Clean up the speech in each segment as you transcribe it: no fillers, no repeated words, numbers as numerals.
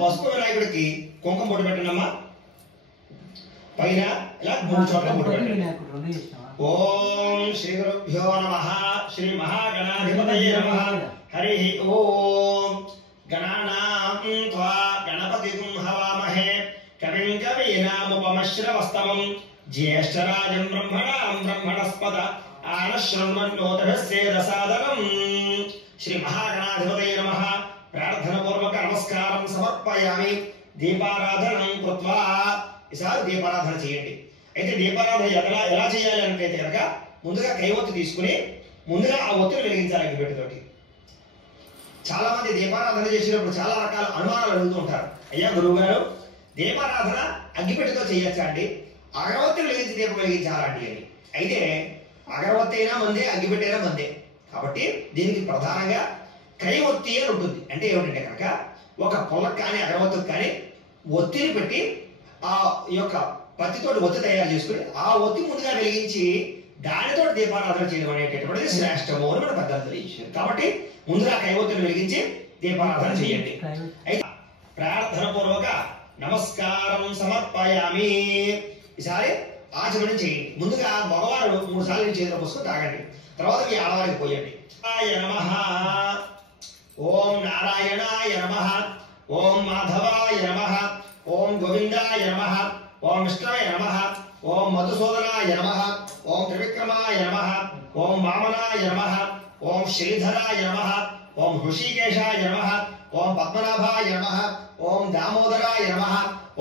పసుపు వినాయకుడికి కుంకుమ బొట్టు పెట్టండమ్మా. పైన ఇలా 3 చోట్ల బొట్టు పెట్టండి. ఓం శ్రీ గురుభ్యో నమః. శ్రీ మహాగణాధిపతయే నమః. హరి ఓం. గణానాం త్వా గణపతిం హవామహే కవిం కవీనాముపమశ్రవస్తమం జ్యేష్ఠరాజం బ్రహ్మణాం బ్రహ్మణస్పద ఆనశృణ్వన్నోతభస్యేదసాదనం. శ్రీ మహాగణాధిపతయే నమః. ప్రార్థన పూర్వక నమస్కారం సమర్పయామి. దీపారాధనం కృత్వా ఈసారి దీపారాధన చేయండి. అయితే దీపారాధన ఎలా చేయాలి అంటే కనుక ముందుగా కైవత్తు తీసుకుని ముందుగా ఆ ఒత్తిడి వెలిగించాలి అగ్గిపెట్టెతోటి. చాలా మంది దీపారాధన చేసినప్పుడు చాలా రకాల అనుమానాలు అడుగుతూ ఉంటారు. అయ్యా గురువు గారు, దీపారాధన అగ్గిపెట్టెతో చేయొచ్చా అండి? అగరవత్తిని వెలిగించి దీపం వెలిగించాలండి అని. అయితే అగరవత్తి అయినా మందే, అగ్గిపెట్టె అయినా మందే. కాబట్టి దీనికి ప్రధానంగా కైవత్తి అని ఉంటుంది. అంటే ఏమిటంటే కనుక ఒక పొలకు కానీ అగరవత్తుకు కానీ ఒత్తిని పెట్టి ఆ యొక్క పత్తితోటి ఒత్తి తయారు చేసుకుని ఆ ఒత్తి ముందుగా వెలిగించి దానితో దీపారాధన చేయడం అనేటటువంటిది శ్రేష్టము అని మన పెద్దలు తెలియజేశారు. కాబట్టి ముందుగా కైవత్తిని వెలిగించి దీపారాధన చేయండి. అయితే ప్రార్థన పూర్వక నమస్కారం సమర్పయామి. ఈసారి ఆచమనం చేయండి. ముందుగా మగవారు 3 సార్లు చేతుల పుస్తకం తాగండి. తర్వాత మీ ఆడవారికి పోయండి. నమః. ఓం నారాయణాయ నమః. ఓం మాధవాయ నమః. ఓం గోవిందాయ నమః. ఓం విష్ణవే నమః. ఓం మధుసూదనాయ నమః. ఓం త్రివిక్రమాయ నమః. ఓం వామనాయ నమః. ఓం శ్రీధరాయ నమః. ఓం హృషికేశాయ నమః. ఓం పద్మనాభాయ నమః. ఓం దామోదరాయ నమః.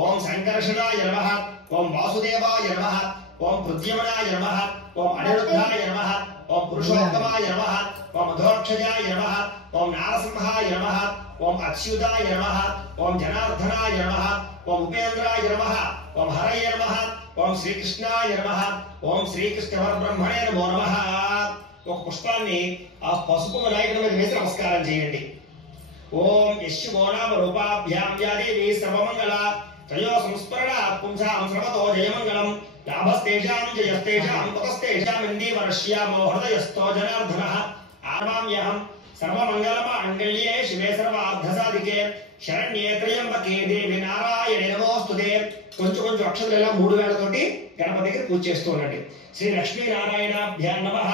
ఓం సంకర్షణాయ నమః. ఓం వాసుదేవాయ నమః. ఓం పృథ్యమనాయ నమః. ఓం అనిరుద్ధాయ నమః. ఓం పురుషోత్తమాయ నమః. ఓం అధోక్షజాయ నమః. ఓం నారసింహాయ నమః. ఓం అచ్యుతాయ నమః. ఓం జనార్దనాయ నమః. ఓం ఉపేంద్రాయ నమః. ఓం హరయ నమః. ఓం శ్రీకృష్ణాయ నమః. ఓం శ్రీకృష్ణ పరబ్రహ్మణే నమో నమః. ఒక పుష్పాన్ని ఆ పసుపు వినాయకుడి మీద వేసి నమస్కారం చేయండి. ఓం యశ్వో నామ రూపాభ్యాం యాదేవి సర్వమంగళ త్రయో సంస్మరణాత్ పుంసాం శ్రవతో జయమంగళం లాభస్తేషాం జయస్తేషాం కుతస్తేషాం ఇందీవర్ష్యామో హృదయస్థో జనార్దనః ఆర్వామ్యహం సర్వమంగళమాంగళ్యే శివే సర్వార్థసాధికే శరణ్యే త్రయంబకే దేవి నారాయణే నమోస్తుతే. కొంచెం అక్షరాలు ఇలా 3 వేలతోటి గణపతికి పూజ చేస్తూ ఉండండి. శ్రీ లక్ష్మీనారాయణాభ్యాం నమః.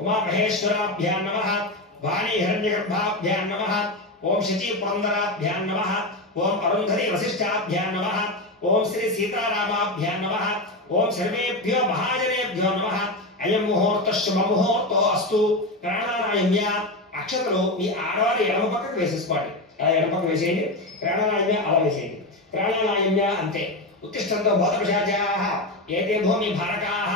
ఉమామహేశ్వరాభ్యాం నమః. వాణీ హిరణ్యగర్భాభ్యాం నమః. ఓం శచీ పురందరాభ్యాం నమః. ఓం అరుంధతి వశిష్ఠాభ్యాం నమః. ఓం శ్రీ సీతారామాభ్యాం నమః. ఓం సర్వేభ్యో మహాజనేభ్యో నమః. అయం ముహూర్త శుభ ముహూర్తో అస్తు. ప్రాణానాయమ్య అక్షతలు మీ ఆడవారి ఎడమ పక్కకు వేసేసుకోండి. అలా ఎడమ పక్క వేసేయండి. ప్రాణానాయమ్య అలా వేసేయండి. ప్రాణానాయమ్య అంతే. ఉత్తిష్టంతో భూతపిశాచాః ఏతే భూమి భారకాః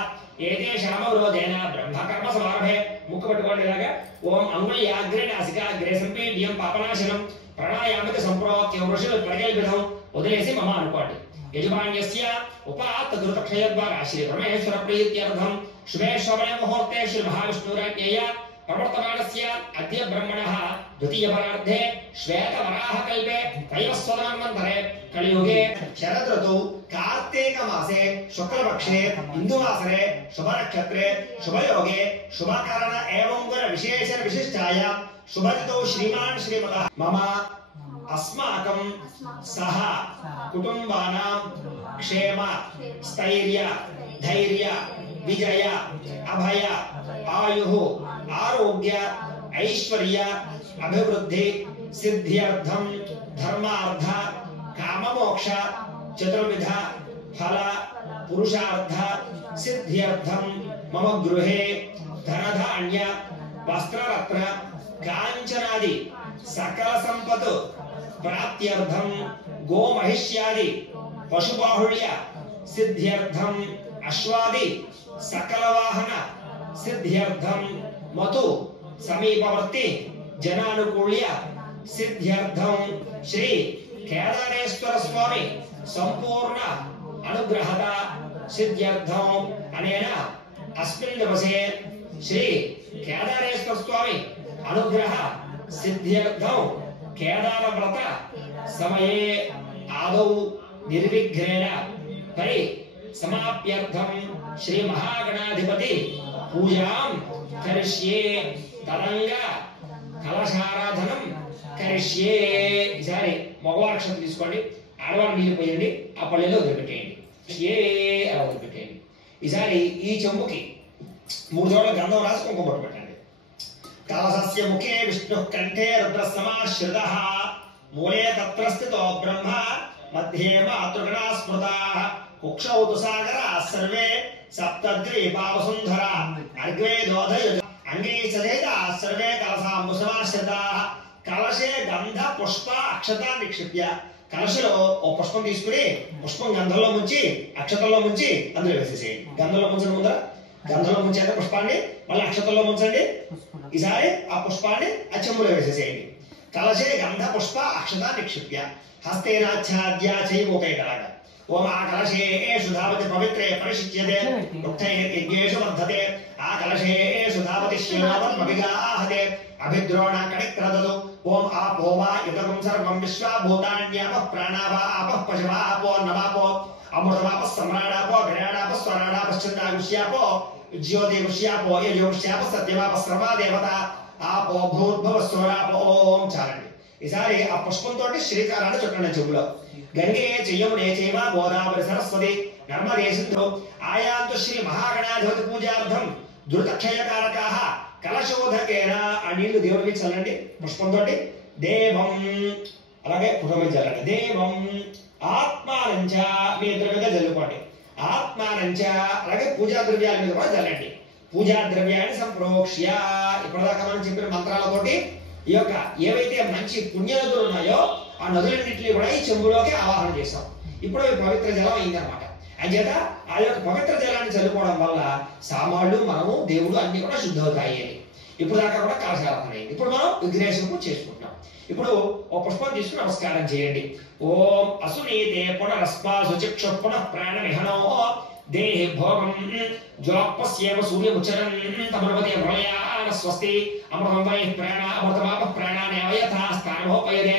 ఏతే శామవరోధేన బ్రహ్మకర్మ సమారభే. ముక్కు పట్టుకోండి ఇలాగా. ఓం అంగుళీయాగ్రే నాసికాగ్రే సంపీడ్యం పాపనాశనం ప్రాణాయామకి సంప్రోక్త్యం ఋషులు ప్రగల్భితం వదిలేసి మమ అనుకోండి. యజమాన్యస్య ఉపాత్త ధృతక్షయద్వారా శ్రీ పరమేశ్వర ప్రీత్యర్థం శుభే శోభనే ముహూర్తే శ్రీ మహావిష్ణురాజ్ఞేయ ప్రవర్తమానస్య అద్య బ్రహ్మణః ద్వితీయ పరార్ధే శ్వేత వరాహ కల్పే త్రైవస్వదాన్వంతరే కలియుగే శరదృతౌ కార్తీక మాసే శుక్లపక్షే ఇందువాసరే శుభనక్షత్రే శుభయోగే శుభకరణ ఏవం గుణ విశేష విశిష్టాయ శుభతిథౌ శ్రీమాన్ శ్రీమతః మమ అస్మాకం సహ కుటుంబానాం క్షేమ స్థైర్య ధైర్య విజయ అభయ ఆయుః ఆరోగ్య ఐశ్వర్య అభివృద్ధి సిద్ధ్యర్థం ధర్మార్థ కామమోక్ష చతుర్విధ ఫల పురుషార్థ సిద్ధ్యర్థం మమ గృహే ధనధాన్య వస్త్రరత్న కాంచనాది సకల సంపత్ ప్రాప్త్యర్థం గోమహిష్యాది పశుబాహుళ్య సిద్ధ్యర్థం అశ్వాది సకల వాహన సిద్ధ్యర్థం మతు సమీపవర్తి జనానుకూల్య సిద్ధ్యర్థం శ్రీ కేదారేశ్వర స్వామి సంపూర్ణ అనుగ్రహత సిద్ధ్యర్థం అనేన అస్మిన్ దివసే శ్రీ కేదారేశ్వర స్వామి అనుగ్రహ సిద్ధ్యర్థం కేదార వ్రత సమయే ఆదౌ నిర్విఘ్నేన పరి సమాప్యర్థం శ్రీ మహాగణాధిపతి పూజాం కరిష్యే తరంగ కలశారాధనం కరిష్యే. ఈసారి మగవారి అక్షతలు తీసుకోండి, ఆడవారు నీళ్ళు పోయండి, ఆ పల్లెలో వదిలిపెట్టేయండి. ఏ అలా వదిలిపెట్టేయండి. ఈసారి ఈ చెంబుకి 3 చోట్ల గంధం రాసి కుంకుమ బొట్టు పెట్టండి. కలశస్య ముఖే విష్ణు కంఠే రుద్ర సమాశ్రితః మూలే తత్ర స్థితో బ్రహ్మ మధ్యే మాతృగణా స్మృతాః కుక్షౌ తు సాగరాः సర్వే సప్తద్వీపావసుంధరాः అర్గ్వే దోధయుజ అంగే సదేతాः సర్వే కలశాంబు సమాశ్రితాः. కలశే గంధ పుష్ప అక్షత నిక్షిప్య. కలశలో ఓ పుష్పం తీసుకుని పుష్పం గంధంలో ముంచి అక్షతల్లో ముంచి అందులో వేసేసేయండి. గంధంలో ముంచడం ముందర గంధంలో ముంచాక పుష్పాన్ని మళ్ళీ అక్షతల్లో ముంచండి. ఈసారి ఆ పుష్పాన్ని ఆ చెంబులో వేసేసేయండి. కలశే గంధ పుష్ప అక్షత నిక్షిప్య హస్తేనాచ్ఛాద్య చేయబోతాయిలాగా. ఓం ఆ కలశేషు ధావతి పవిత్రే పరిశుచ్యతే ఉక్తైర్యజ్ఞేషు వర్ధతే. ఆ కలశేషు ధావతి శ్రీరామత్మవిగాహతే అభిద్రోణ కణిక్రదతు. ఓం ఆపో వా యుతకం సర్వం విశ్వాభూతాన్యాపః ప్రాణావా ఆపః పశవా ఆపో అన్నమాపో అమృతమాప సమ్రాడాపో విరాడాప స్వరాడాపశ్చందాగుష్యాపో జ్యోతిగుష్యాపో యజోగుష్యాప సత్యమాప సర్వా దేవత ఆపో భూర్భువ స్వరాపో. ఓం చాలండి. ఈసారి ఆ పుష్పంతో శ్రీకారాన్ని చుట్టండి చెవులో. గంగే చెయ్యమునే చైవ గోదావరి సరస్వతి నర్మదే సింధు ఆయాంతు శ్రీ మహాగణాధిపతి పూజార్థం ధృతక్షయకారకాః కలశోధకేన. ఆ నీళ్లు దేవుడికి చల్లండి పుష్పంతో. దేవం అలాగే పుటమి చల్లండి. దేవం ఆత్మానంచ మీ ఇద్దరి మీద చల్లుకోండి. ఆత్మానంచ అలాగే పూజా ద్రవ్యాల మీద కూడా చల్లండి. పూజా ద్రవ్యాన్ని సంప్రోక్ష్య. ఇప్పటిదాకా మనం చెప్పిన మంత్రాలతోటి ఈ యొక్క ఏవైతే మంచి పుణ్య నదులు ఉన్నాయో ఆ నదులన్నింటినీ కూడా ఈ చెంబులోకి ఆవాహన చేస్తాం. ఇప్పుడు అవి పవిత్ర జలం అయిందనమాట. అంచేత ఆ యొక్క పవిత్ర జలాన్ని చల్లుకోవడం వల్ల సామాళ్ళు మనము దేవుడు అన్ని కూడా శుద్ధవుతాయి అని. ఇప్పుడు దాకా కూడా కలశారాధన అయింది. ఇప్పుడు మనం విఘ్నేశ్వరుడు చేసుకుంటున్నాం. ఇప్పుడు ఓ పుష్పం తీసుకుని నమస్కారం చేయండి. ఓం అసునీతే పునరస్మాసు చక్షు పునః ప్రాణ విహనో దేహి భోగం జ్వాపస్యేవ సూర్యముచ్చరం తమర్వతే ప్రళయాన స్వస్తి అమృతం వై ప్రాణ అమృతమాప ప్రాణానేవ యథా స్థానోపయదే.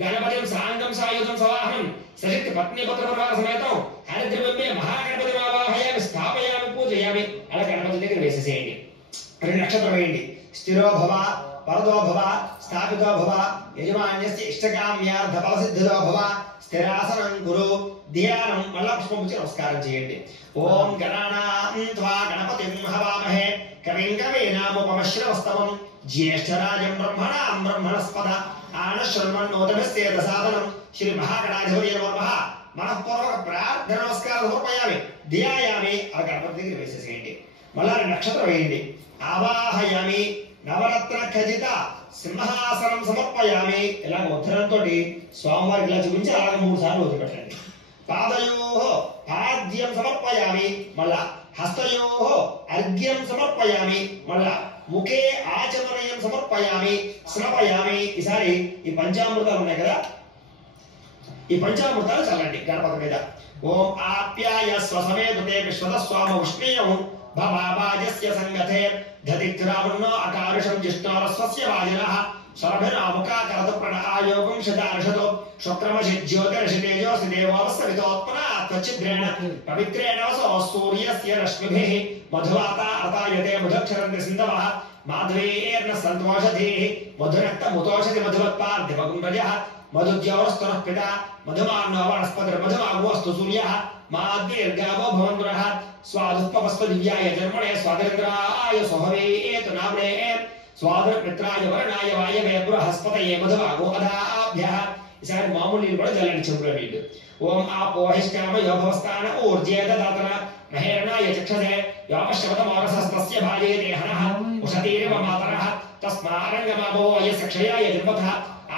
గణపతిం సాంగం సాయుధం సవాహనం సశక్తి పత్ని పుత్రపరివార సమేతం హరిద్రమే మహాగణపతి ఆవాహయామి స్థాపయామి పూజయామి. అలా గణపతి దగ్గర వేసేసేయండి. 2 నక్షత్రం వేయండి. స్థిరో భవ వరదో భవ స్థాపితో భవ యజమాన్యస్య ఇష్టకామ్యార్థ ఫలసిద్ధితో భవ స్థిరాసనం కురు. ధ్యానం మళ్ళా పుష్పం వచ్చి నమస్కారం చేయండి. ఓం గణానాం త్వా గణపతిం హవామహే కవిం కవీనాముపమశ్రవస్తమం జ్యేష్ఠరాజం బ్రహ్మణాం బ్రహ్మణస్పద ఆనశృణ్వన్నోతమస్తేత సాధనం. శ్రీ మహాగణాధిపతి నమః. మనఃపూర్వక ప్రార్థన నమస్కారం సమర్పయామి ధ్యాయామి. ఆ గణపతి దగ్గర వేసేసేయండి. మళ్ళా 2 నక్షత్రం వేయండి. ఆవాహయామి నవరత్న ఖజిత సింహాసనం సమర్పయామి. ఇలాగ ఉత్తరంతో స్వామివారికి ఇలా చూపించి అలాగ 3 సార్లు వదిలిపెట్టండి. పాదయోః పాద్యం సమర్పయామి. మళ్ళా హస్తయోః అర్ఘ్యం సమర్పయామి. మళ్ళా ముఖే ఆచమనయం సమర్పయామి స్నపయామి. ఈసారి ఈ పంచామృతాలు ఉన్నాయి కదా, ఈ పంచామృతాలు చల్లండి గణపతి మీద. ఓం ఆప్యాయ స్వసమేతుతే విశ్వతస్వామ ఉష్ణీయం భవాజస్య సంగతే ధతిగ్రావణో అకారుషం జిష్ణోరస్వస్య వాజినః స్వరభిరాముఖాకరతు ప్రణాయోగం శతార్షతో శుక్రమషి జ్యోతిరషితేజోసి దేవోపస్తవితోత్పనా త్వచ్చిద్రేణ పవిత్రేణ వసో సూర్యస్య రశ్మిభిః మధువాతా అతాయతే మధుక్షరంతి సింధవః మాధవీర్న సంతోషధీః మధురక్తముతోషధి మధువత్పార్థివగుంభజః మధుజ్యోరస్తునః పితా మధుమాన్నో వనస్పతిర్మధుమాగోస్తు సూర్యః మాద్వీర్గావో భవంతునః స్వాదుపవస్వ దివ్యాయ జన్మనే స్వాతంత్రాయ సుహవేతు నామ్నే స్వాదృమిత్రాయ వరణాయ వాయవే బృహస్పతయే మధువాగో అదాభ్యః. ఈసారి మామూలు నీళ్ళు కూడా చల్లండి చెంబులో నీళ్ళు. ఓం ఆపోహిష్కామ యోభవస్థాన ఊర్జే దదాతన మహేరణాయ చక్షసే యోపశ్రవతమోరసస్తస్య భాజే దేహనః ఉషతీరివ మాతరః తస్మారంగమాభో యస్య క్షయాయ నిర్మతః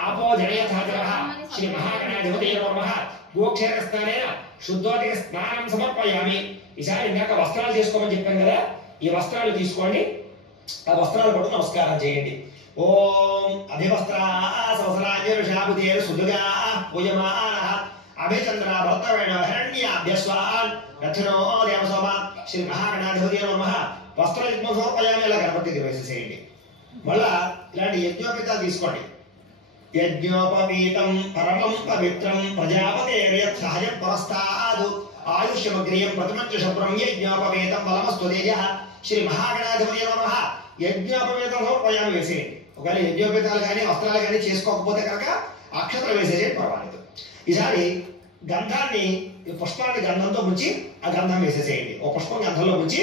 ఆపో జనయథాతరః. శ్రీ మహాగణాధిపతయే నమః. గోక్షేర స్నానేన శుద్ధోదక స్నానం సమర్పయామి. ఈసారి ఇందాక వస్త్రాలు తీసుకోమని చెప్పాను కదా, ఈ వస్త్రాలు తీసుకోండి. ఆ వస్త్రాలు పట్టు నమస్కారం చేయండి. ఓం అభివస్త్రాసవసరాజ్యషాభుతేర్ సుదుగా పూజమానః అభిచంద్ర భర్తవేణ హిరణ్యాభ్యస్వాన్ రథనో దేవసోమ. శ్రీ మహాగణాధిపతయే నమః. వస్త్రయుగ్మం సమర్పయామి. ఇలా గణపతికి వేసేసేయండి. మళ్ళా ఇలాంటి యజ్ఞోపేతాలు తీసుకోండి. యజ్ఞోపవీతం పరమం పవిత్రం ప్రజాపతేర్యత్ సహజం పురస్తాదు ఆయుష్యమగ్రియం ప్రతిమంచ శుభ్రం యజ్ఞోపవీతం బలమస్తు తేజః. శ్రీ మహాగణాధిపతయే నమః. యజ్ఞోపవీతం సమర్పయామి వేసేయండి. ఒకవేళ యజ్ఞోపేతాలు కానీ వస్త్రాలు కానీ చేసుకోకపోతే కనుక అక్షతలు వేసేసేది పర్వాలేదు. ఈసారి గంధాన్ని పుష్పాన్ని గంధంతో ముంచి ఆ గంధం వేసేసేయండి. ఓ పుష్పం గంధంలో ముంచి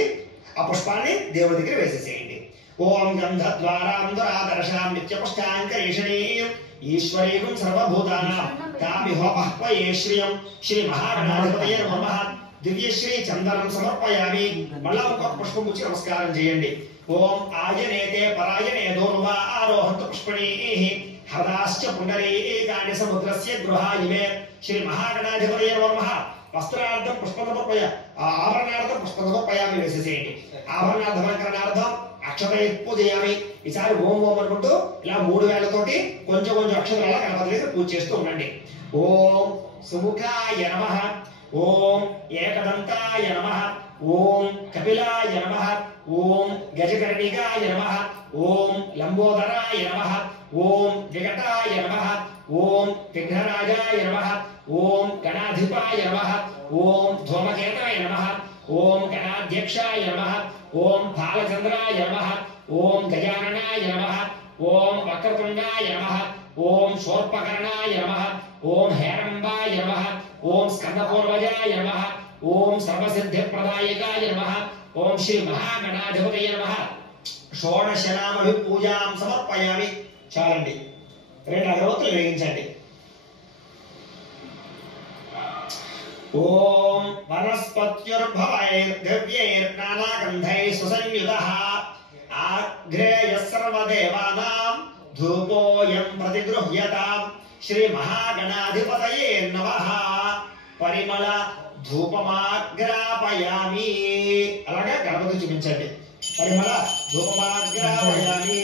ఆ పుష్పాన్ని దేవుడి దగ్గర వేసేసేయండి. ఓం గంధద్వారాంధరాదర్శాం నిత్యపుష్టాంకరేషణీయం ఈశ్వరీయం సర్వభూతానాం తామిహోపహ్వయే శ్రియం శ్రీ మహాగణాధిపతయే నమః. దివ్యశ్రీ చందనం సమర్పయామి. మళ్ళా ఇంకొక పుష్పం ముంచి నమస్కారం చేయండి. ఓం ఆయనేతే పరాయణే దోర్వా ఆరోహంతు పుష్పణీః హృదాశ్చ పుండరీకాని సముద్రస్య గృహాయిమే శ్రీ మహాగణాధిపతయే నమః. వస్త్రార్థం పుష్పం సమర్పయ ఆభరణార్థం పుష్పం సమర్పయామి వేసేసేయండి. ఆభరణార్థమకరణార్థం అక్షతై పూజయామి. ఈసారి ఓం ఓం అనుకుంటూ ఇలా 3 వేలతోటి కొంచెం కొంచెం అక్షరాల గణపతి దగ్గర పూజ చేస్తూ ఉండండి. ఓం సుముఖాయ నమః. ఓం ఏకదంతాయ నమః. ఓం కపిలాయ నమః. ఓం గజకర్ణికాయ నమః. ఓం లంబోదరాయ నమః. ఓం వికటాయ నమః. ఓం విఘ్నరాజాయ నమః. ఓం గణాధిపాయ నమః. ఓం ధూమకేతాయ నమః. ఓం గణాధ్యక్షాయ నమః. ఓం బాలచంద్రాయ నమః. ఓం గజాననాయ నమః. ఓం వక్రతుండాయ నమః. ఓం శూర్పకర్ణాయ నమః. ఓం హేరంబాయ నమః. ఓం స్కందపూర్వజాయ నమః. ఓం సర్వసిద్ధిప్రదాయకాయ నమః. ఓం శ్రీ మహాగణాధిపతయే నమః. షోడశనామభి పూజాం సమర్పయామి. చాలండి. 2 అగరవత్తులు వేయించండి. ఓం వనస్పత్యుర్భవైర్గవ్యైర్నానాగంధైః సుసంయుతః ఆగ్రేయః సర్వదేవానాం ధూపోయం ప్రతిగృహ్యతాం శ్రీ మహాగణాధిపతయే నమః. పరిమళ ధూపమాగ్రాపయామి. అలాగే గణపతి చూపించండి. పరిమళ ధూపమాగ్రాపయామి.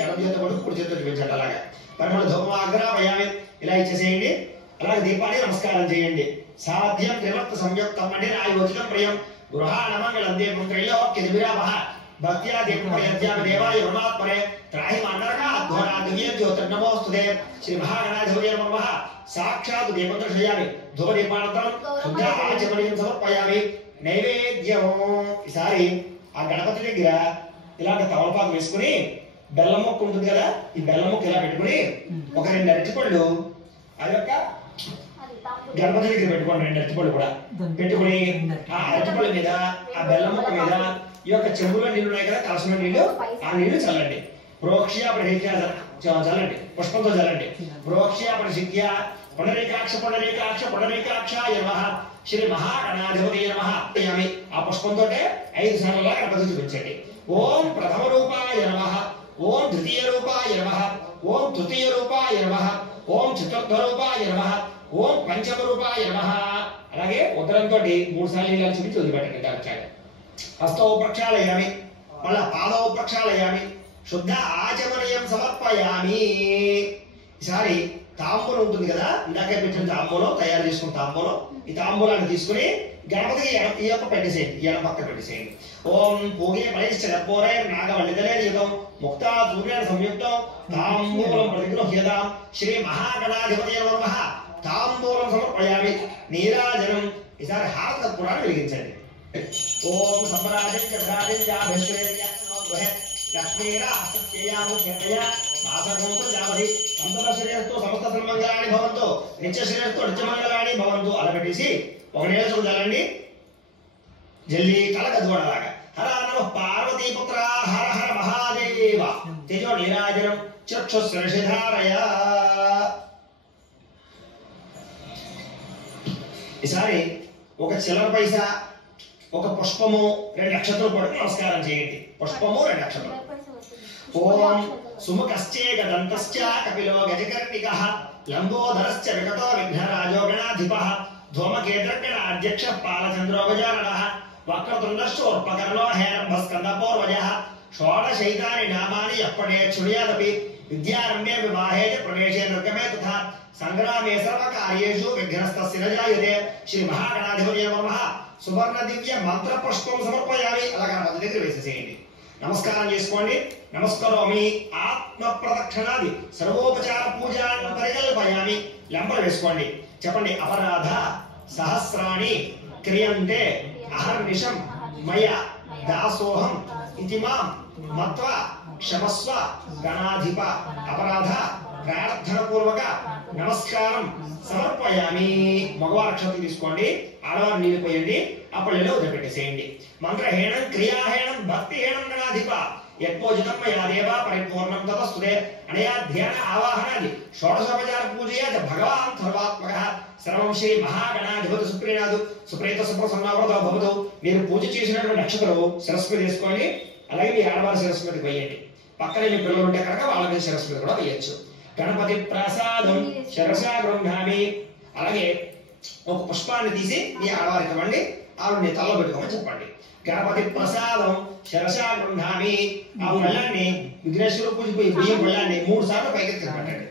ఎడమ చేత పడు కుడి చేత చూపించండి. అలాగే పరిమళ ధూపమాగ్రాపయామి. ఇలా ఇచ్చేసేయండి. అలాగే దీపాన్ని నమస్కారం చేయండి. సాధ్యం త్రివక్త సంయుక్తం అంటే నాయోజితం ప్రియం గృహాణమంగళం దీపం త్రైలోక్యదివిరామః భక్త్యా దీపం ప్రయత్యామి దేవాయ పరమాత్మనే త్రాహి మానరకాధ్వరా దివ్య జ్యోతిర్నమోస్తుతే శ్రీ మహాగణాధిపతయే నమః. సాక్షాత్ దీపం దర్శయామి. ధూపదీపానంతరం శుద్ధ ఆచమనీయం సమర్పయామి. నైవేద్యం. ఈసారి ఆ గణపతి దగ్గర ఇలాంటి తమలపాకు వేసుకుని బెల్లం ముక్క ఉంటుంది కదా, ఈ బెల్లం ముక్క ఇలా పెట్టుకుని ఒక 2 అరటిపళ్ళు ఆ యొక్క గణపతి దగ్గర పెట్టుకోండి. 2 అరటిపళ్ళు కూడా పెట్టుకుని ఆ అరటిపళ్ళ మీద ఆ బెల్లం ముక్క మీద ఈ యొక్క చెంబులో నీళ్ళు ఉన్నాయి కదా, కలసంలో నీళ్లు, ఆ నీళ్లు చల్లండి. ప్రోక్ష్య ప్రతిజ్ఞ చల్లండి. పుష్పంతో చల్లండి. ప్రోక్ష్య ప్రతిజ్ఞ పునరేకాక్ష పునరేకాక్ష పునరేకాక్షాయ నమః. శ్రీ మహాగణాధిపతయే నమః. ఆ పుష్పంతో 5 సార్లు గణపతి చూపించండి. ఓం ప్రథమ రూపాయ నమః. ఓం ద్వితీయ రూపాయ నమః. ఓం తృతీయ రూపాయ నమః. ఓం చతుర్థ రూపాయ నమః. ఓం పంచమ రూపాయ నమః. అలాగే ఉత్తరంతో 3 సార్లు ఇలా చూపించి వదిలిపెట్టండి. దాచాలి. హస్తౌ ప్రక్షాళయామి. మళ్ళా పాదౌ ప్రక్షాళయామి. శుద్ధ ఆచమనీయం సమర్పయామి. ఈసారి తాంబూలం ఉంటుంది కదా, ఇందాకే పెట్టిన తాంబూలం, తయారు చేసుకున్న తాంబూలం, ఈ తాంబూలాన్ని తీసుకుని గణపతికి ఈ యొక్క పెట్టేసేయండి. ఈ పక్క పెట్టేసేయండి. ఓం పూగే పైశ్చ కర్పూరే నాగవల్లిదలేయుతం ముక్తా సూర్య సంయుక్తం తాంబూలం ప్రతిగృహ్యతాం శ్రీ మహాగణాధిపతయే నమః. తాంబూలం సమర్పయామి. నీరాజనం. ఈసారి హారతి కర్పూరాన్ని వెలిగించండి. ఓం సంప్రాజం చంద్రాజం జాభేశ్వరే లక్ష్మీరా హస్తేయాము కేతయా మాసగోంతో జావది సంతత శ్రేయస్తో సమస్త సన్మంగళాని భవంతు నిత్య శ్రేయస్తో నిత్యమంగళాని భవంతు. అలా పెట్టేసి ఒక నేచుకు చల్లండి. జల్లి కలగద్వాడలాగా. హర నమః పార్వతీపుత్ర హర హర మహాదేవ. తేజో నీరాజనం చక్షుశ్రషిధారయ. ఈసారి ఒక చిల్లర పైసా, ఒక పుష్పము, 2 అక్షతలు పడుకు నమస్కారం చేయండి. పుష్పము 2 అక్షతలు. ఓం సుముఖశ్చేకదంతశ్చ కపిలో గజకర్ణికః లంబోదరశ్చ వికటో విఘ్నరాజో గణాధిపః ధూమకేతర్గణాధ్యక్షः పాలచంద్రో గజాననః వక్రతుండశూర్పకర్ణో హేరంభస్కందపూర్వజः షోడశైతాని నామాని యప్పడే చుణ్యాదపి విద్యారంభే వివాహే చ ప్రవేశే నిర్గమే తథా సంగ్రామే సర్వకార్యేషు విఘ్నస్తస్య న జాయతే. శ్రీ మహాగణాధిపతయే నమః. సువర్ణ దివ్య మంత్ర పుష్పం సమర్పయామి. అలా గణపతి దగ్గర వేసేసేయండి. నమస్కారం చేసుకోండి. నమస్కరోమి. ఆత్మ ప్రదక్షిణాది సర్వోపచార పూజాన్ని పరికల్పయామి. లంబలు వేసుకోండి. చెప్పండి. అపరాధ సహస్రాణి క్రియంతే అహర్నిశం మయ దాసోహం इति मां मत्वा क्षमस्व गणाधिप अपराध प्रार्थनापूर्वक नमस्कारं సమర్పయామి. మగవారు అక్షతలు తీసుకోండి, ఆడవారు నీళ్ళు పోయండి, ఆ పళ్ళెలో వదిలిపెట్టేసేయండి. మంత్రహేణం క్రియాహేణం భక్తిహేణం గణాధిప యత్పోజితం మయా దేవ పరిపూర్ణం తపస్తుదే అనయా ధ్యాన ఆవాహనాది షోడశోపచార పూజయా భగవాన్ సర్వాత్మక సర్వం శ్రీ మహాగణాధిపతి సుప్రీనాథు సుప్రీత సుప్రసన్నావృతో భవతు. మీరు పూజ చేసినటువంటి అక్షతలు శిరస్సు మీద వేసుకోండి. అలాగే మీ ఆడవారి శిరస్సు మీద వేయండి. పక్కనే మీ పిల్లలు ఉంటే కనుక వాళ్ళ మీద శిరస్సు మీద కూడా వేయచ్చు. గణపతి ప్రసాదం శిరసా గృహామి. అలాగే ఒక పుష్పాన్ని తీసి మీ ఆడవారికి ఇవ్వండి, ఆవిడని తలలో పెట్టుకోమని చెప్పండి. గణపతి ప్రసాదం శిరసా గృహామి. ఆ పళ్ళాన్ని విఘ్నేశ్వర పూజ బియ్యం పళ్ళాన్ని 3 సార్లు పైకి పెట్టండి.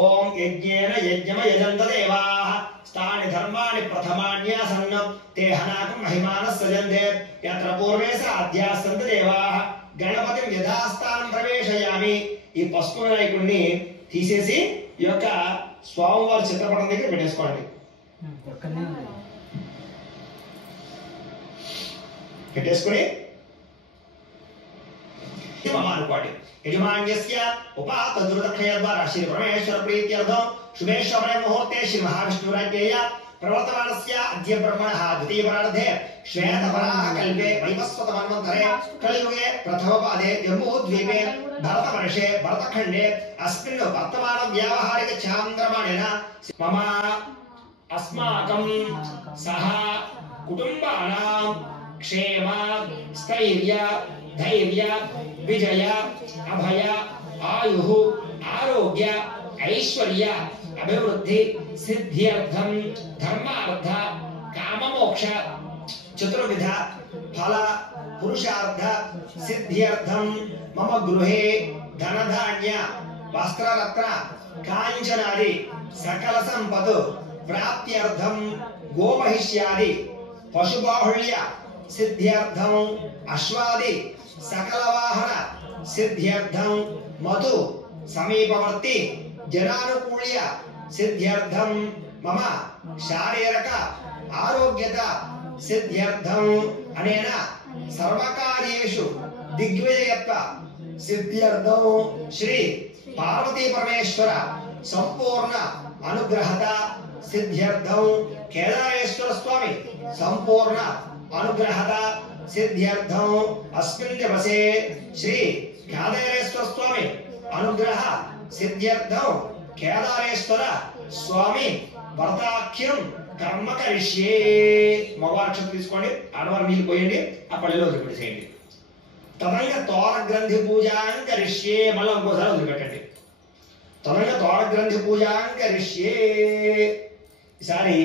ఓం యజ్ఞేన యజ్ఞమ యజంత దేవాః స్థాని ధర్మాణి ప్రథమాన్యాసన్నం తే హనాకం మహిమానః సజంతే యత్ర పూర్వే సాధ్యాస్తంత దేవాః గణపతిం యథాస్థానం ప్రవేశయామి. ఈ పసుపు వినాయకుడిని తీసేసి ఈ యొక్క స్వామివారి చిత్రపటం దగ్గర పెట్టేసుకోండి. పెట్టేసుకుని అనుకోండి. యజమాన్యస్య ఉపాత దుర్దక్షయ ద్వారా శ్రీ పరమేశ్వర ప్రీత్యర్థం శుభేశ్వర ముహూర్తే శ్రీ మహావిష్ణురాజ్ఞేయ ప్రవర్తమానస్య అద్య బ్రహ్మణః ద్వితీయపరార్ధే శ్వేతవరాహ కల్పే వైవస్వత మన్వంతరే కలియుగే ప్రథమపాదే జంబూద్వీపే భరతవర్షే భరతఖండే అస్మిన్ వర్తమాన వ్యావహారిక చాంద్రమాణేన మమ అస్మాకం సహ కుటుంబానాం క్షేమ స్థైర్య ధైర్య విజయ అభయ ఆయు ఆరోగ్య ఐశ్వర్య అభివృద్ధి సిద్ధ్యర్థం ధర్మార్థ కామమోక్ష చతుర్విధ ఫల పురుషార్థ సిద్ధ్యర్థం మమ గృహే ధనధాన్య వస్త్రరత్న కాంచనాది సకల సంపద ప్రాప్త్యర్థం గోమహిష్యాది పశుబాహుళ్య సిద్ధ్యర్థం అశ్వాది సకల వాహన సిద్ధ్యర్థం మధు సమీపవర్తి జనానుకూల్య సిద్ధ్యర్థం మమ శారీరక ఆరోగ్యత సిద్ధ్యర్థం అనేన సర్వకార్యేషు దిగ్విజయత్వ సిద్ధ్యర్థం శ్రీ పార్వతీ పరమేశ్వర సంపూర్ణ అనుగ్రహత సిద్ధ్యర్థం కేదారేశ్వర స్వామి సంపూర్ణ అనుగ్రహత సిద్ధ్యర్థం అస్మిన్ దివసే శ్రీ కేదారేశ్వర స్వామి అనుగ్రహ సిద్ధ్యర్థం కేదారేశ్వర స్వామి వ్రతాఖ్యం కర్మ కరిష్యే. మగవాక్షం తీసుకోండి, ఆడవారు నీళ్ళు పోయండి, ఆ పళ్ళెలో వదిలిపెట్టేసేయండి. తదంగా తోర గ్రంథి పూజాం కరిష్యే. మళ్ళీ ఇంకోసారి వదిలిపెట్టండి. తదంగా తోర గ్రంథి పూజాం కరిష్యే. ఈసారి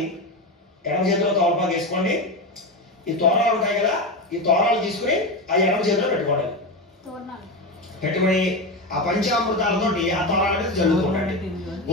ఎడమ చేతిలో తోలపాకు వేసుకోండి. ఈ తోరాలు ఉంటాయి కదా, ఈ తోరాలు తీసుకుని ఆ ఎడమ చేతిలో పెట్టుకోండి. పెట్టుకుని ఆ పంచామృతాలతోటి ఆ తోరాల మీద జల్లుతుండండి.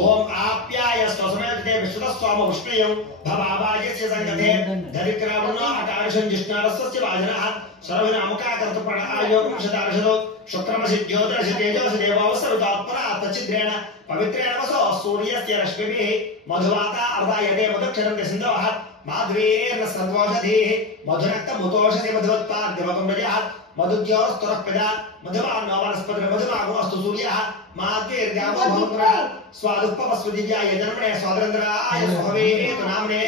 ఓం ఆప్యాయ స్వసమేతే విశ్వస్వామ ఉష్ణయం భవావాయస్య సంగతే దరిద్రావణ ఆకాశం జిష్ణారస్య వాజనః సర్వన అముకాకర్త ప్రణా ఆయోగం శతార్షదో శుక్రమసి జ్యోతిరసి తేజోసి దేవావసరుతాత్మన ఆత్మచిద్రేణ పవిత్రేణ వసో సూర్యస్య రశ్మిభిః మధువాత అర్ధాయతే మధుక్షరం సింధవః మాధ్వేర్న సర్వోషధీః మధురక్త ముతోషధి మధువత్పాద్యమకం రజః మధుద్యోస్తరః పిదా మధుమాన్ వనస్పతి మధుమాగో అస్తు సూర్యః మాధ్వేర్గామో భవంతురా స్వాదుపవస్వదివ్యాయ జన్మనే స్వాతంత్రాయ స్వహవేతు నామ్నే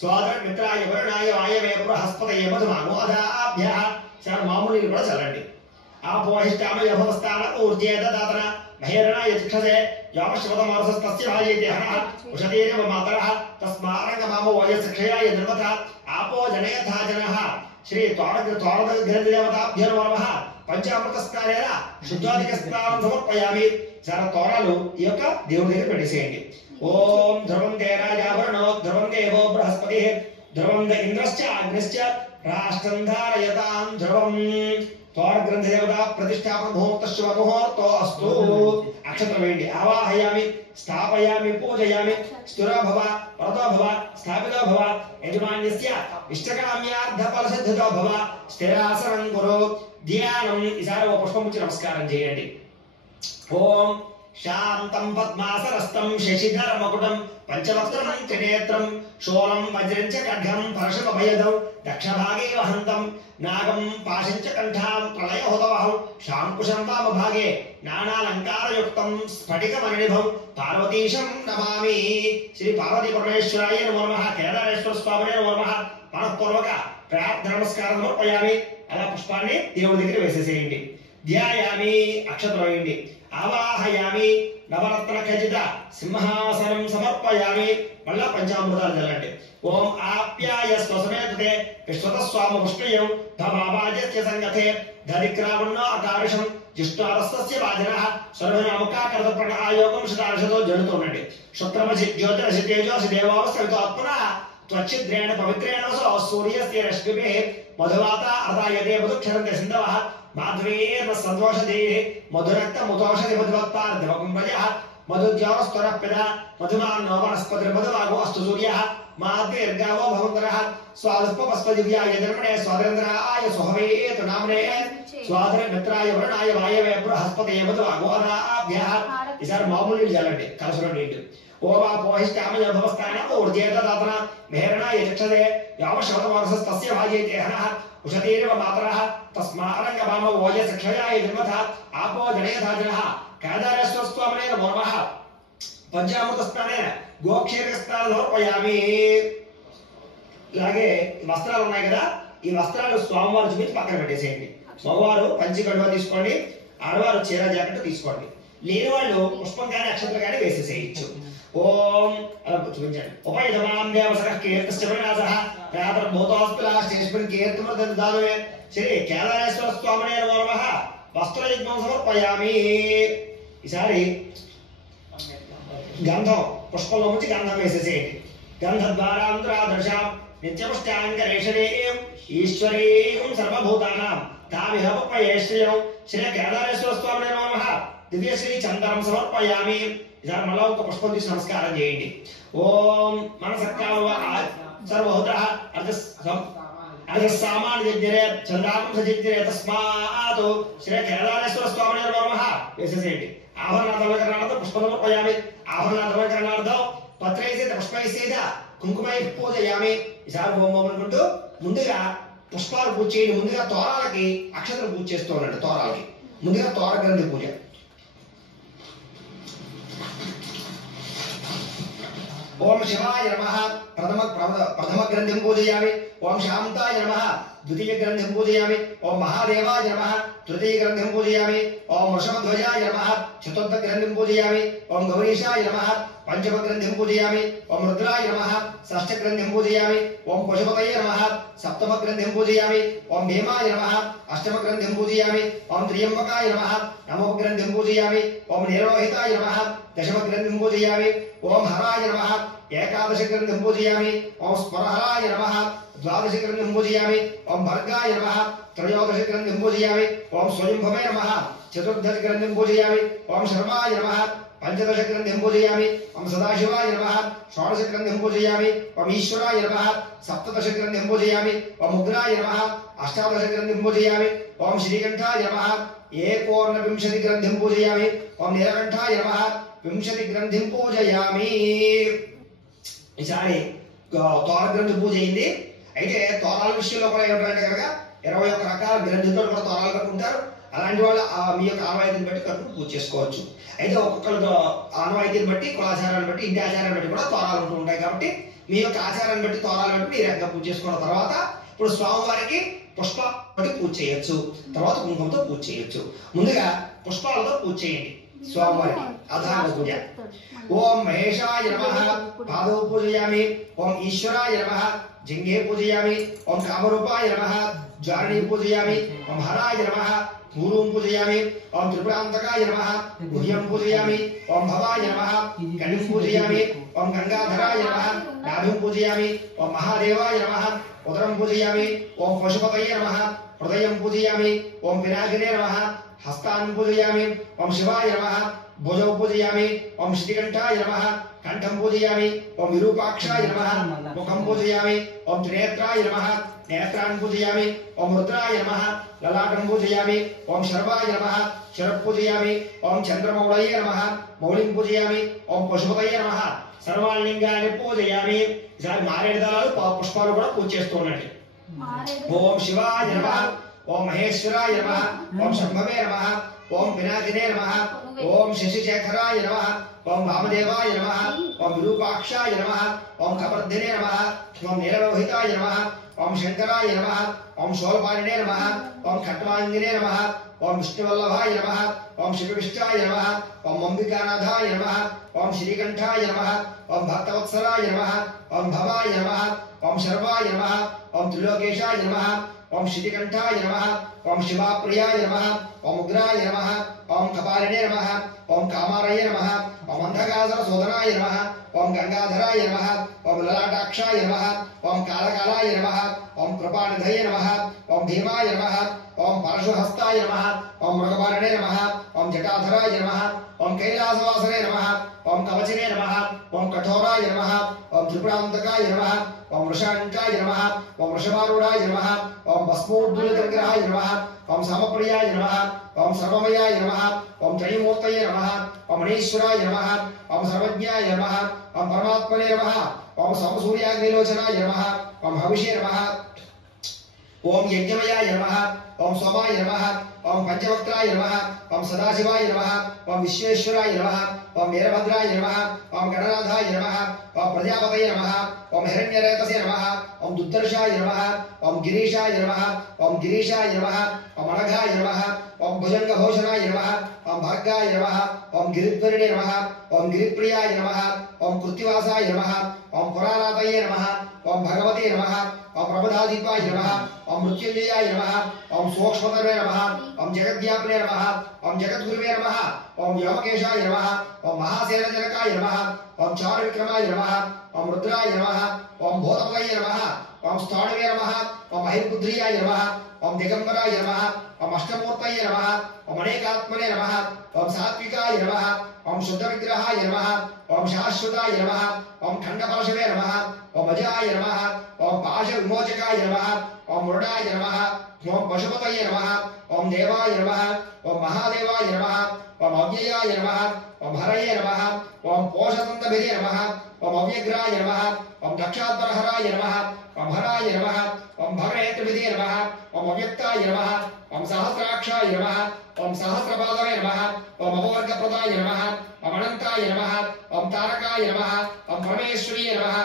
స్వాతంత్ర మిత్రాయ వరుణాయ వాయవే బృహస్పతయ మధుమాగో అదాభ్యః. చాలా మామూలు నీళ్ళు కూడా చల్లండి. ఆపోహిష్టామయ భవస్థాన ఊర్జే దదాతన మహేరణాయ చిక్షసే యామశ్వతమానసస్తస్య భాయేతే హనః ఉషతేరేవ మాతరః తస్మారంగమామో వయస్క్షయాయ నిర్మత ఆపో జనయథా జనః. శ్రీ తోరగ్రంథిదేవతాభ్యో నమః. పంచామృత స్నానేన శుద్ధాధిక స్నానం సమర్పయామి. చాలా తోరాలు ఈ యొక్క దేవుడి దగ్గర పెట్టేసేయండి. ఓం ధ్రువం దే రాజాభరణో ధ్రువం దేవో బృహస్పతి ధ్రువం ద ఇంద్రశ్చ అగ్నిశ్చ రాష్ట్రం ధారయతాం ధ్రువం. తోర గ్రంథదేవత ప్రతిష్టాపన ముహూర్త శుభ ముహూర్తో అస్తు. అక్షత్రం వేయండి. ఆవాహయామి స్థాపయామి పూజయామి. స్థిరో భవ పరతో భవ స్థాపితో భవ యజమాన్యస్య ఇష్టకామ్యార్థ ఫలసిద్ధితో భవ స్థిరాసనం కురు. ధ్యానం. ఈసారి ఓ పుష్పం ఇచ్చి నమస్కారం చేయండి. ఓం శాంతం పద్మాసనస్థం శశిధర మకుటం पंचवक्त्रं त्रिनेत्रं शूलं वज्रं च खड्गं परशुभयदौ दक्षभागे वहन्तं नागं पाशं च कण्ठां प्रलयहोतवहं शाङ्कुशं वामभागे नानालङ्कारयुक्तं स्फटिकमणिनिभं पार्वतीशं नमामि। श्री पार्वती परमेश्वराय नमो नमः। केदारेश्वर स्वामिने नमो नमः। मनःपूर्वक प्रार्थना नमस्कारं समर्पयामि। अला पुष्पाన్ని దేవుడి దగ్గర వేసేసేయండి। ధ్యాయామి అక్షతలు వేయండి। ఆవాహయామి नवरत्न खचित सिंहासनं समर्पयामि। मल्ल पंचामृतालु चल्लंడి। ओम आप्याय स्वसमेतते विश्वतस्वाम पुष्टयं भवावाजस्य संगते धरिक्रावण्णो अकारिषं जिष्टारस्तस्य वाजनः सर्वनामकाकर्तप्रण आयोगं शतार्षतो जनितोनंడి। शुक्रमसि ज्योतिरसि तेजोसि देवावस्तवितोत्पुनः त्वच्छिद्रेण पवित्रेण वसो सूर्यस्य रश्मिभिः मधुवाता अर्धायते मधुक्षरन्ते सिन्धवः माध्वेर्न सद्वोषधेः मधुरक्त मुतौषधि मधुवत्पार्धवकुम्भजः मधुज्योरस्तरप्यदा मधुमान्नो वनस्पतिर्मधुवागो अस्तु सूर्यः माद्वीर्गावो भवन्तरः स्वादुपपस्पदिव्याय धर्मणे स्वादरेन्द्राय सुहवेतु नाम्ने स्वादरमित्राय वरुणाय वायवे बृहस्पतये मधुवागो अदाभ्यः। ఈసారి మామూలు నీళ్ళు చల్లండి కలసలో నీళ్ళు। ఓవా పోహిష్టామయ భవస్థాన ఊర్జేత దాతన మేరణ యక్షదే యావశవతవర్షస్తస్య భాజేతేహనః ఉషతీర్వ మాతరః తస్మారంగమామ ఓజసక్షయాయ జన్మథ ఆపో జనయథాజనః। కేదారేశ్వర స్వామినే నమో నమః। పంచామృత స్నానే గోక్షేత్ర స్నానం సమర్పయామి। ఇలాగే వస్త్రాలు ఉన్నాయి కదా, ఈ వస్త్రాలు స్వామివారు చూపించి పక్కన పెట్టేసేయండి। మగవారు పంచి కడువ తీసుకోండి, ఆడవారు చీర జాకెట్ తీసుకోండి। లేని వాళ్ళు పుష్పం కానీ అక్షతలు కానీ వేసేసేయచ్చు। ఓం అలా చూపించండి। ఉపయజమాం దేవసః కీర్తిశ్చమనాసః ప్రాతర్భూతోస్పిలాష్టేష్మిన్ కీర్తిమృతదానమే శ్రీ కేదారేశ్వర స్వామినే నమో నమః। వస్త్రయుగ్మం సమర్పయామి। ఈసారి గంధం పుష్పంలో నుంచి గంధం వేసేసేయండి। గంధద్వారాంతరాదర్శాం నిత్యపుష్టాంగరేషణీయం ఈశ్వరీయం సర్వభూతానాం తామిహ పయశ్రియం శ్రీ కేదారేశ్వర స్వామినే నమో నమః। దివ్యశ్రీ చందనం సమర్పయామి। ఈసారి మళ్ళా ఒక పుష్పం తీసి నమస్కారం చేయండి। ఓం మనసక్కావ సర్వహోత్రః అర్ధసామాన్యజ్ఞరే చందాకం సజిజ్ఞరే తస్మాత్ శ్రీ కేదారేశ్వర స్వామినే నమో నమః వేసేసేయండి। ఆభరణాలంకరణార్థం పుష్పం సమర్పయామి। ఆభరణాలంకరణార్థం పత్రైసేత పుష్పైసేత కుంకుమై పూజయామి। ఈసారి ఓం ఓం అనుకుంటూ ముందుగా పుష్పాలు పూజ చేయండి। ముందుగా తోరాలకి అక్షతలు పూజ చేస్తూ ఉండండి। తోరాలకి ముందుగా తోర గ్రంథి పూజ। ओम शिवाय नमः प्रथम ग्रंथिं पूजयामि। ओम शांताय नमः द्वितीय ग्रंथिं पूजयामि। ओम महादेवाय नमः तृतीय ग्रंथिं पूजयामि। ओम वृषभध्वजाय नमः चतुर्थ ग्रंथिं पूजयामि। ओम गौरीशाय नमः पंचम ग्रंथिं पूजयामि। ओम रुद्राय नमः षष्ठ ग्रंथिं पूजयामि। ओम पशुपतये नमः सप्तम ग्रंथिं पूजयामि। ओम भीमाय नमः अष्टम ग्रंथिं पूजयामि। ओम त्र्यंबकाय नमः नवम ग्रंथिं पूजयामि। ओम निरोहिताय नमः दशम ग्रंथिं पूजयामि। ओम हराय नमः एकादश ग्रंथिं पूजयामि। ओम स्मरहराय नमः द्वादश ग्रंथिं पूजयामि। ओम भर्गाय नमः त्रयोदश ग्रंथिं पूजयामि। ओम स्वयंभवे नमः चतुर्दश ग्रंथिं पूजयामि। ओम शर्माय नमः पंचदश ग्रंथिं पूजयामि। ओम सदाशिवाय नमः षोडश ग्रंथिं पूजयामि। ओम ईश्वराय नमः सप्तदश ग्रंथिं पूजयामि। ओम उग्राय नमः अष्टादश ग्रंथिं पूजयामि। ओम श्रीकंठाय नमः एकोनविंशति ग्रंथिं पूजयामि। ओम नीलकंठाय नमः विंशति ग्रंथिं पूजयामि। ఈసారి తోర గ్రంథి పూజ అయింది। అయితే తోరాల విషయంలో కూడా ఏమిటంటే కనుక 21 రకాల గ్రంథితో కూడా తోరాలు కట్టుకుంటారు। అలాంటి వాళ్ళు మీ యొక్క ఆనవాయితీని బట్టి కట్టుకుని పూజ చేసుకోవచ్చు। అయితే ఒక్కొక్కరు ఆనవాయితీని బట్టి కులాచారాన్ని బట్టి ఇంటి ఆచారాన్ని బట్టి కూడా తోరాలు ఉంటూ ఉంటాయి। కాబట్టి మీ యొక్క ఆచారాన్ని బట్టి తోరాలు బట్టి ఈ రకంగా పూజ చేసుకున్న తర్వాత ఇప్పుడు స్వామివారికి పుష్పాలతో పూజ చేయొచ్చు, తర్వాత కుంకుమతో పూజ చేయొచ్చు। ముందుగా పుష్పాలతో పూజ చేయండి स्वामी अधान पूजा। ओम महेशाय नमः पादौ पूजयामि। ओम ईश्वराय नमः जिंगे पूजयामि। ओम कामरूपाय नमः ज्वारिणी पूजयामि। ओम हराय नमः पूर्वं पूजयामि। ओम त्रिपुरांतकाय नमः गुह्यं पूजयामि। ओम भवाय नमः कणिं पूजयामि। ओम गंगाधराय नमः नाभिं पूजयामि। ओम महादेवाय नमः उदरं पूजयामि। ओम पशुपतये नमः हृदयं पूजयामि। ओम पिनाकिने नमः हस्तान् पूजयामि। ओम शिवाय नमः भुजौ पूजयामि। ओम श्रीकंठाय नमः कंठं पूजयामि। ओम विरूपाक्षाय नमः मुखं पूजयामि। ओम त्रिनेत्राय नमः नेत्रान् पूजयामि। ओम रुद्राय नमः ललाटं पूजयामि। ओम शर्वाय नमः शिरः पूजयामि। ओम चंद्रमौळये नमः मौलिं पूजयामि। ओम पशुपतये नमः సర్వాలింగాన్ని పూజయామి ఈసారి మారేడు దళాలు పుష్పాలు కూడా పూజ చేస్తూ ఉండండి ఓం శివాయ నమః ఓం మహేశ్వరాయ నమః ఓం శంభవే నమః ఓం వినాయకనే నమః ఓం శశిశేఖరాయ నమః ఓం వామదేవాయ నమః ఓం విరూపాక్షాయ నమః ఓం కపర్దినే నమః ఓం నీలలోహితాయ నమః ఓం శంకరాయ నమః ఓం శూలపాణినే నమః ఓం ఖట్వాంగినే నమః ఓం విష్ణువల్లభాయ నమః ఓం శివవిష్టాయ నమః ఓం అంబికానాథాయ నమః ఓం శ్రీకంఠాయ నమః ఓం భక్తవత్సలాయ నమః ఓం భవాయ నమః ఓం శర్వాయ నమః ఓం త్రిలోకేశాయ నమః ఓం శ్రీకంఠాయ నమః ఓం శివాప్రియాయ నమః ఓం ఉగ్రాయ నమః ఓం కపాలినే నమః ఓం కామారయ నమః ఓం అంధకాసుర సోదరాయ నమః ఓం గంగాధరాయ నమః ఓం లలాటాక్షాయ నమః ఓం కాళకాలాయ నమః ఓం కృపానిధయ నమః ఓం భీమాయ నమః ఓం పరశుహస్తాయ నమః ఓం మృగపాలినే నమః ఓం జటాధరాయ నమః ఓం కైలాసవాసనే నమః ఓం కవచనే నమః ఓం కఠోరాయ నమః ఓం త్రిపురాంతకాయ నమః ఓం వృషాంకాయ నమః ఓం వృషభారూఢాయ నమః ఓం భస్మోద్ధూలితవిగ్రహాయ నమః ఓం సమప్రియాయ నమః ఓం సర్వమయాయ నమః ఓం త్రైమూర్తయే నమః ఓం మణీశ్వరాయ నమః ఓం సర్వజ్ఞాయ నమః ఓం పరమాత్మనే నమః ఓం సమసూర్యాగ్నిలోచనాయ నమః ఓం హవిషే నమః ఓం యజ్ఞమయాయ నమః ఓం సోమాయ నమః ఓం పంచవక్త్రాయ నమః ఓం సదాశివాయ నమః ఓం విశ్వేశ్వరాయ నమః ఓం వీరభద్రాయ నమః ఓం గణనాథాయ నమః ఓం ప్రజాపతయే నమః ఓం హిరణ్యరేతసే నమః ఓం దుర్దర్శాయ నమః ఓం గిరీశాయ నమః ఓం గిరీశాయ నమః ఓం అనఘాయ నమః ఓం భుజంగభూషణాయ నమః ఓం భార్గాయ నమః ఓం గిరిధ్వరిణే నమః ఓం గిరిప్రియాయ నమః ఓం కృత్తివాసాయ నమః ఓం పురాణాతయే నమః ఓం భగవతే నమః ఓం ప్రబుధాదీపాయ నమః ఓం మృత్యుంజయాయ నమః ఓం సూక్ష్మతరే నమః ఓం జగద్వ్యాపినే నమః ఓం జగద్గురువే నమః ఓం వ్యోమకేశాయ నమః ఓం మహాసేనజనకాయ నమః ఓం చారువిక్రమాయ నమః ఓం రుద్రాయ నమః ఓం భూతపతయే నమః ఓం స్థాణువే నమః ఓం మహిర్బుద్ధ్రియాయ నమః ఓం దిగంబరాయ నమః ఓం అష్టమూర్తయే నమః ఓం అనేకాత్మనే నమః ఓం సాత్వికాయ నమః ఓం శుద్ధ విగ్రహాయ నమః ఓం శాశ్వతాయ నమః ఓం ఖండపరశవే నమః ఓం అజాయ నమః ఓం పాశ విమోచకాయ నమః ఓం మురుడాయ నమః ఓం పశుపతయే నమః ఓం దేవాయ నమః ఓం మహాదేవాయ నమః ఓం అవ్యయాయ నమః ఓం హరయే నమః ఓం పోషతంతభిదే నమః ఓం అవ్యగ్రాయ నమః ఓం దక్షాధ్వరహరాయ నమః ఓం హరాయ నమః ఓం భవనేత్రభిదే నమః ఓం అవ్యక్తాయ నమః ఓం సహస్రాక్షాయ నమః ఓం సహస్రపాదవే నమః ఓం అపవర్గప్రదాయ నమః ఓం అనంతాయ నమః ఓం తారకాయ నమః ఓం పరమేశ్వర్యే నమః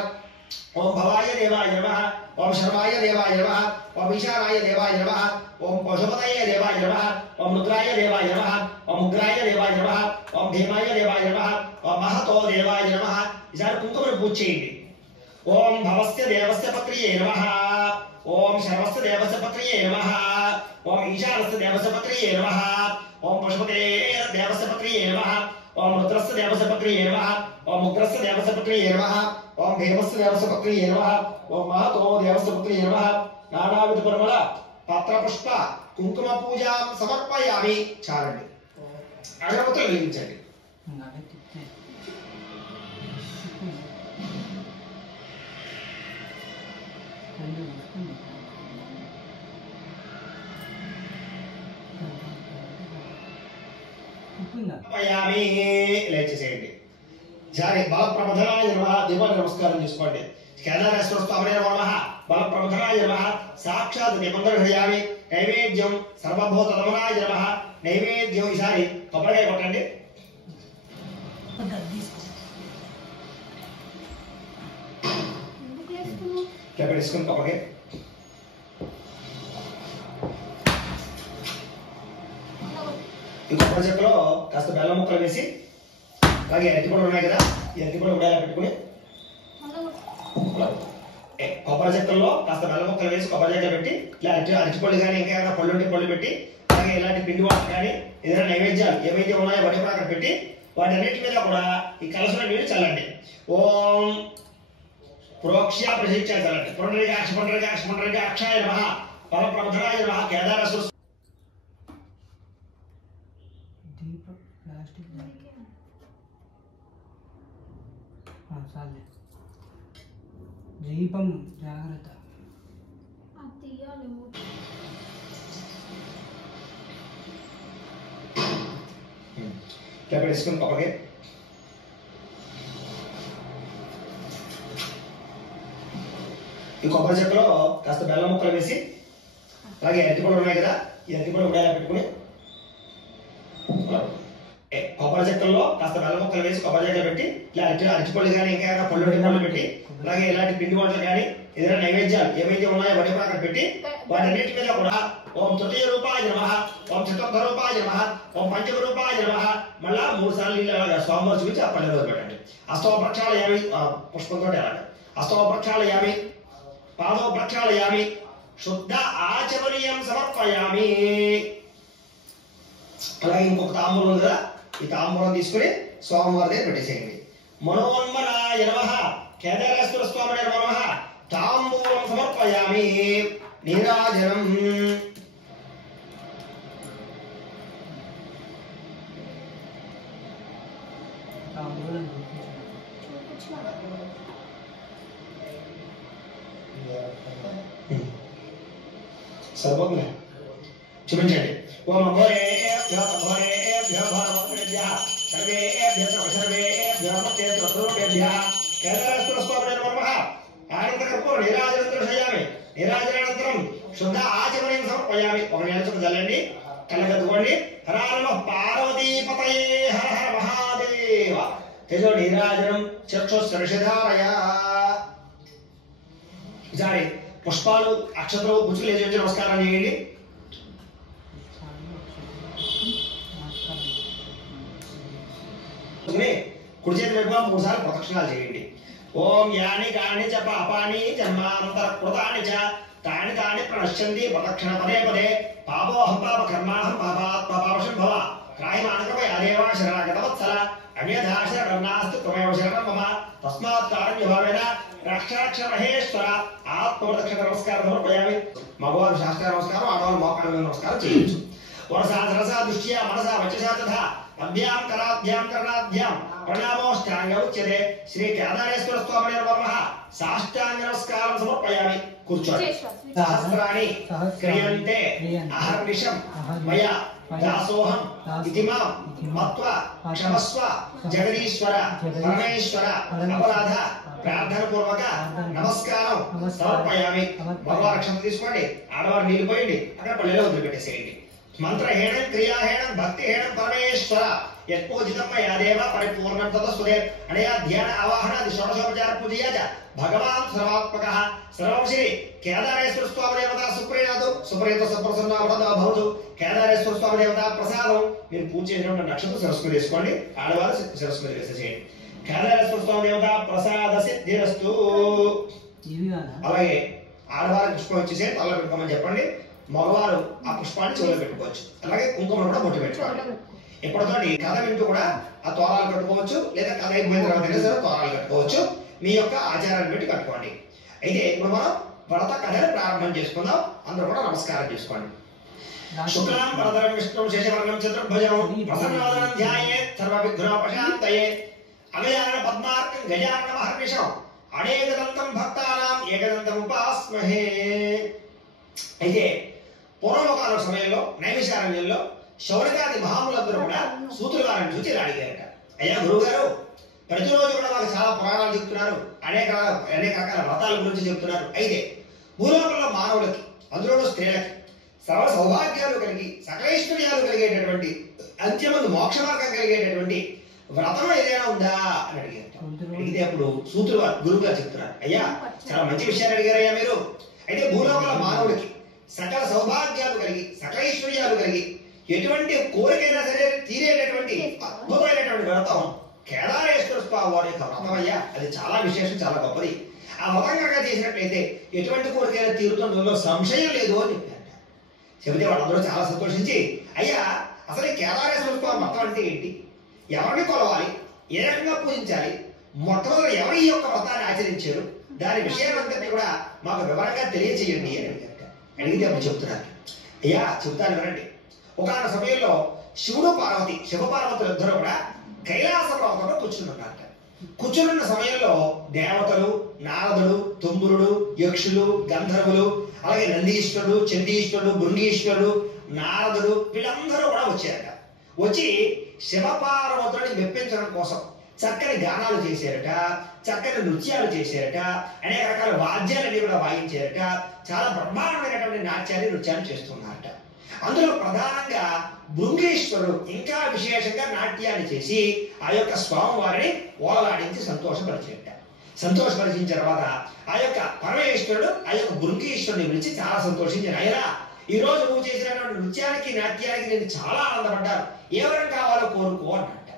ఓం భవాయ దేవాయ నమః ఓం శర్వాయ దేవాయ నమః ఓం ఈశానాయ దేవాయ నమః ఓం పశుపతయే దేవాయ నమః ఓం రుద్రాయ దేవాయ నమః ఓం ఉగ్రాయ దేవాయ నమః ఓం భీమాయ దేవాయ నమః ఓం మహతో దేవాయ నమః ఈసారి కుంకుమను పూజ చేయండి ఓం భవస్య దేవస్య పత్రియే నమః ఓం శర్వస్య దేవస్య పత్రియే నమః ఓం ఈశానస్య దేవస్య పత్రియే నమః ఓం పశుపతే దేవస్య పత్రియే నమః ఓం రుద్రస్య దేవస్య పత్రియే నమః ఓం ఉగ్రస్య దేవస్య పత్రియే నమః ఓం భీమస్య దేవస్య పత్రియే నమః ఓం మహతో దేవస్య పత్రియే నమః నానావిధ పరిమళ పత్రపుష్ప కుంకుమ పూజాం సమర్పయామి. చాలండి, అగరబత్తులు వెలిగించండి. లేచేసేయండి. జారి బల ప్రబధనాయ నమః. దీపాన్ని నమస్కారం చేసుకోండి. కేదారేశ్వర స్వామి నమః. బల ప్రబధనాయ నమః. సాక్షాత్ దీపందర హృదయామి. నైవేద్యం సర్వభూతదమనాయ నమః. నైవేద్యం ఈసారి కొబ్బరికాయ కొట్టండి. తీసుకుని కొబ్బరికాయ ఈ కొబ్బరి చెక్కలో కాస్త బెల్లం ముక్కలు వేసి అలాగే అరటిపళ్ళు ఉన్నాయి కదా, ఈ అరటిపళ్ళు ఉడేలా పెట్టుకుని కొబ్బరి చెక్కల్లో కాస్త బెల్లం ముక్కలు వేసి కొబ్బరి చెక్క పెట్టి ఇలా అరటిపళ్ళు కానీ ఇంకా ఏమైనా పళ్ళు ఉంటే పళ్ళు పెట్టి అలాగే ఇలాంటి పిండి వంటలు కానీ ఏదైనా నైవేద్యాలు ఏవైతే ఉన్నాయో వాటి కూడా అక్కడ పెట్టి వాటన్నిటి మీద కూడా ఈ కలసలో నీళ్ళు చల్లండి. ఓం ప్రోక్ష్య ప్రశిక్ష చల్లండి. పునరిగాక్ష పునరిగాక్ష పునరిగాక్షాయ నమః. పర ప్రబధనాయ నమః. కేదారేశ్వర దీపం జాగ్రత్త. తీసుకుని కొబ్బరికాయ ఈ కొబ్బరి చెక్కలో కాస్త బెల్లం ముక్కలు వేసి, అలాగే అరటిపళ్ళు ఉన్నాయి కదా, ఈ అరటిపళ్ళు కూడా పెట్టుకుని కొబ్బరి చెక్కల్లో కాస్త బెల్లం ముక్కలు వేసి కొబ్బరి చెక్కలు పెట్టి ఇలా అరటిపళ్ళు కానీ ఇంకా ఏమైనా పళ్ళు పెట్టి, అలాగే ఇలాంటి పిండి వంటలు కానీ ఏదైనా నైవేద్యాలు ఏవైతే ఉన్నాయో అవన్నీ కూడా అక్కడ పెట్టి వాటన్నిటి మీద కూడా ఓం తృతీయ రూపాయ నమః, ఓం చతుర్థ రూపాయ నమః, ఓం పంచమ రూపాయ నమః, మళ్ళా 3 సార్లు ఇలాగా స్వామివారు చూపించి ఆ పళ్ళ రోజు పెట్టండి. అష్టవ ప్రక్షాళయామి, పుష్పంతో అలాగే అష్టవ ప్రక్షాళయామి, పాదవ ప్రక్షాళయామి, శుద్ధ ఆచమనీయం సమర్పయామి. అలాగే ఇంకొక తాంబూలం ఉంది కదా, ఈ తాంబూలం తీసుకుని స్వామివారి దగ్గర పెట్టేసేయండి. మనోన్మనాయ నమః, కేదారేశ్వర స్వామి నమః, తాంబూలం సమర్పయామి. నీరాజనం. సర్వజ్ఞ చూపించండి. ఓం ఘోరేభ్యో ఘోరేభ్యో ఘోరవక్రేభ్యః సర్వేభ్యః సర్వేభ్యః మత్తేత్రస్వరూపేభ్యః కేదారేశ్వర స్వామినే నమః. ఆనందకర్పూర నీరాజనం దర్శయామి. నీరాజనానంతరం శుద్ధ ఆచమనీయం సమర్పయామి. ఒక నీళ్ళ చల్లండి, కళ్ళకద్దుకోండి. హర నమః పార్వతీపతయే హర హర మహాదేవ. తేజో నీరాజనం చక్షుస్పర్శధారయ. ఈసారి పుష్పాలు అక్షతలు పుచ్చులు వేసి నమస్కారం చేయండి. కుడి చేతి వైపు 3 సార్లు ప్రదక్షిణాలు చేయండి. ఓం యాని కాని చ పాపాని జన్మాంతర కృతాని చ తాని తాని ప్రణశ్యంతి ప్రదక్షిణ పదే పదే. పాపోహం పాప కర్మాహం పాపాత్మ పాపశం భవ. త్రాహిమానకమయ అదేవా శరణాగత వత్సల. అన్యథా శరణం నాస్తి త్వమేవ శరణం మమ. తస్మాత్ కారణ్యభావేన రక్షరక్ష మహేశ్వర. ఆత్మప్రదక్షిణ నమస్కారం సమర్పయామి. మగవారు శాస్త్ర నమస్కారం, ఆడవాళ్ళు మోకాళ్ళ మీద నమస్కారం చేయొచ్చు. వరసా ధరసా దృష్ట్యా మనసా వచసా తథా అభ్యాం కరాభ్యాం కర్ణాభ్యాం ప్రణామోష్టాంగ ఉచ్యతే. శ్రీ కేదారేశ్వర స్వామినే నమః. సాష్టాంగ నమస్కారం సమర్పయామి. కూర్చోండి. సహస్రాణి క్రియంతే అహర్నిశం మయా దాసోహం ఇతి మాం మత్వా క్షమస్వ జగదీశ్వర పరమేశ్వర. అపరాధ ప్రార్థన పూర్వక నమస్కారం సమర్పయామి. మగవారు అక్షరం తీసుకోండి, ఆడవారు నీళ్లు పోయండి, అక్కడ పల్లెలో వదిలిపెట్టేసేయండి. మంత్రహేణం క్రియాహేణం భక్తిహేణం పరమేశ్వర. యత్పూజితం మయా దేవ పరిపూర్ణం తదస్తుదే. అనయా ధ్యాన ఆవాహనాది షోడశోపచార పూజయా చ భగవాన్ సర్వాత్మకః. సర్వం శ్రీ కేదారేశ్వర స్వామి దేవత సుప్రీణాదు సుప్రీత సుప్రసన్నవృత భవతు. కేదారేశ్వర స్వామి దేవత ప్రసాదం. మీరు పూజ చేసినటువంటి నక్షత్రం శిరస్సు మీద వేసుకోండి, ఆడవారు శిరస్సు మీద వేసేసేయండి. కేదారేశ్వర స్వామి దేవత ప్రసాద సిద్ధిరస్తు. అలాగే ఆడవారు పుష్పం ఇచ్చేసి తల పెట్టుకోమని చెప్పండి. మగవారు ఆ పుష్పాన్ని చెవులో పెట్టుకోవచ్చు. అలాగే కుంకుమను కూడా బొట్టు పెట్టుకోవాలి. ఎప్పటితోటి కథ వింటూ కూడా ఆ తోరాలు కట్టుకోవచ్చు, లేదా కథ అయిపోయిన తర్వాత సరే తోరాలు కట్టుకోవచ్చు. మీ యొక్క ఆచారాన్ని బట్టి కట్టుకోండి. అయితే ఇప్పుడు మనం వ్రత కథని ప్రారంభం చేసుకుందాం. అందరూ కూడా నమస్కారం చేసుకోండి. శుక్లాం వరదరం విష్ణుం శేషవర్ణం చతుర్భుజం ప్రసన్నవదనం ధ్యాయేత్ సర్వవిఘ్నోపశాంతయే. అగజానన పద్మార్కం గజానన మహర్నిశం అనేకదంతం భక్తానాం ఏకదంతం ఉపాస్మహే. అయితే పూర్వకాల సమయంలో నైమిషారణ్యంలో శౌనకాది మహాములందరూ కూడా సూతుల వారిని చూసి ఇలా అడిగారట, అయ్యా గురువు గారు, ప్రతిరోజు కూడా మాకు చాలా పురాణాలు చెప్తున్నారు, అనేక రకాల వ్రతాల గురించి చెప్తున్నారు. అయితే భూలోకంలో మానవులకి, అందులోనూ స్త్రీలకి సర్వ సౌభాగ్యాలు కలిగి సకలైశ్వర్యాలు కలిగేటటువంటి అంత్యమందు మోక్ష మార్గం కలిగేటటువంటి వ్రతం ఏదైనా ఉందా అని అడిగారట. అడిగితే అప్పుడు సూతులు గురువు గారు చెప్తున్నారు, అయ్యా చాలా మంచి విషయాలు అడిగారయ్యా మీరు. అయితే భూలోకంలో మానవుడికి సకల సౌభాగ్యాలు కలిగి సకలైశ్వర్యాలు కలిగి ఎటువంటి కోరికైనా సరే తీరేటటువంటి అద్భుతమైనటువంటి వ్రతం కేదారేశ్వర స్వామి వారి యొక్క వ్రతం అయ్యా. అది చాలా విశేషం, చాలా గొప్పది. ఆ వ్రతం కనుక చేసినట్లయితే ఎటువంటి కోరికైనా తీరుతుందో సంశయం లేదు అని చెప్పారట. చెబితే వాళ్ళందరూ చాలా సంతోషించి, అయ్యా అసలు కేదారేశ్వర స్వామి వ్రతం అంటే ఏంటి, ఎవరిని కొలవాలి, ఏ రకంగా పూజించాలి, మొట్టమొదటి ఎవరి ఈ యొక్క వ్రతాన్ని ఆచరించారు, దాని విషయాలంతటినీ కూడా మాకు వివరంగా తెలియచేయండి అని అడిగారట. అడిగితే అప్పుడు చెప్తున్నారు, అయ్యా చెప్తాను వినండి. ఒకనొక సమయంలో శివుడు పార్వతి, శివపార్వతులు ఇద్దరు కూడా కైలాస పర్వతంలో కూర్చున్నారట. కూర్చున్న సమయంలో దేవతలు, నారదుడు, తుంబురుడు, యక్షులు, గంధర్వులు, అలాగే నందీశ్వరుడు, చందీశ్వరుడు, భృంగీశ్వరుడు, నారదుడు వీళ్ళందరూ కూడా వచ్చారట. వచ్చి శివపార్వతుడిని మెప్పించడం కోసం చక్కని గానాలు చేశారట, చక్కని నృత్యాలు చేశారట, అనేక రకాల వాద్యాలన్నీ కూడా వాయించారట, చాలా బ్రహ్మాండమైనటువంటి నాట్యాన్ని నృత్యాన్ని చేస్తున్నారట. అందులో ప్రధానంగా భృంగేశ్వరుడు ఇంకా విశేషంగా నాట్యాన్ని చేసి ఆ యొక్క స్వామివారిని ఓలలాడించి సంతోషపరిచారట. సంతోషపరిచిన తర్వాత ఆ యొక్క పరమేశ్వరుడు ఆ యొక్క భృంగేశ్వరుని పిలిచి చాలా సంతోషించారు. అయినా ఈ రోజు నువ్వు చేసినటువంటి నృత్యానికి నాట్యానికి నేను చాలా ఆనందపడ్డాను, ఏ వరం కావాలో కోరుకో అన్నట్ట.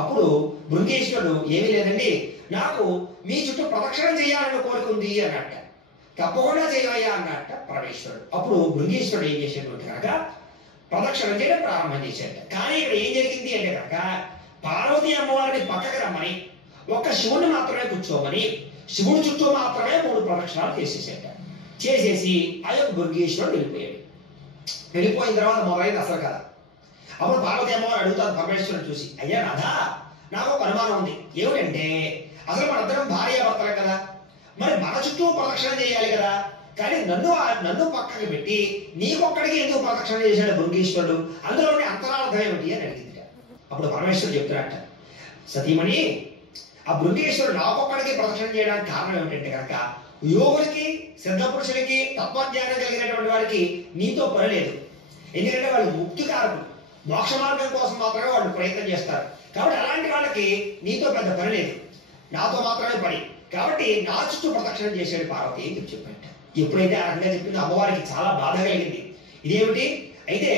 అప్పుడు భృంగేశ్వరుడు ఏమీ లేదండి, నాకు మీ చుట్టూ ప్రదక్షిణం చేయాలని కోరుకుంది అన్నట్ట. తప్పకుండా చేయవయ్యా అన్నట్ట పరమేశ్వరుడు. అప్పుడు భృంగేశ్వరుడు ఏం చేసేటువంటి కనుక ప్రదక్షిణం చేయడం ప్రారంభం చేశాడు. కానీ ఇక్కడ ఏం జరిగింది అంటే కనుక పార్వతీ అమ్మవారిని పక్కకి రమ్మని, ఒక్క శివుడిని మాత్రమే కూర్చోమని, శివుడి చుట్టూ మాత్రమే 3 ప్రదక్షిణాలు చేసేసాడు. చేసేసి ఆ యొక్క భృంగేశ్వరుడు వెళ్ళిపోయాడు. వెళ్ళిపోయిన తర్వాత మొదలైంది అసలు కదా. అప్పుడు పార్వతీ అమ్మవారు అడుగుతారు పరమేశ్వరుడు చూసి, అయ్యా నాథా, నాకు ఒక అనుమానం ఉంది. ఏమిటంటే అసలు మనందరం భార్యాభర్తలే కదా, మరి మన చుట్టూ ప్రదక్షిణ చేయాలి కదా, కానీ నన్ను పక్కకి పెట్టి నీకొక్కడికి ఎందుకు ప్రదక్షిణ చేశాడు భృంగేశ్వరుడు, అందులోని అంతరార్థం ఏమిటి అని అడిగింది. అప్పుడు పరమేశ్వరుడు చెప్తున్నట్ట, సతీమణి, ఆ భృంగేశ్వరుడు నాకొక్కడికి ప్రదక్షిణ చేయడానికి కారణం ఏమిటంటే కనుక యోగులకి, సిద్ధపురుషులకి, తత్వజ్ఞానం కలిగినటువంటి వారికి నీతో పని లేదు. ఎందుకంటే వాళ్ళు ముక్తికారకులు, మోక్ష మార్గం కోసం మాత్రమే వాళ్ళు ప్రయత్నం చేస్తారు. కాబట్టి అలాంటి వాళ్ళకి నీతో పెద్ద పని లేదు, నాతో మాత్రమే పని. కాబట్టి నా చుట్టూ ప్రదక్షిణం చేశాడు పార్వతి అని చెప్పంట. ఎప్పుడైతే ఆ రకంగా చెప్పిందో అమ్మవారికి చాలా బాధ కలిగింది. ఇదేమిటి, అయితే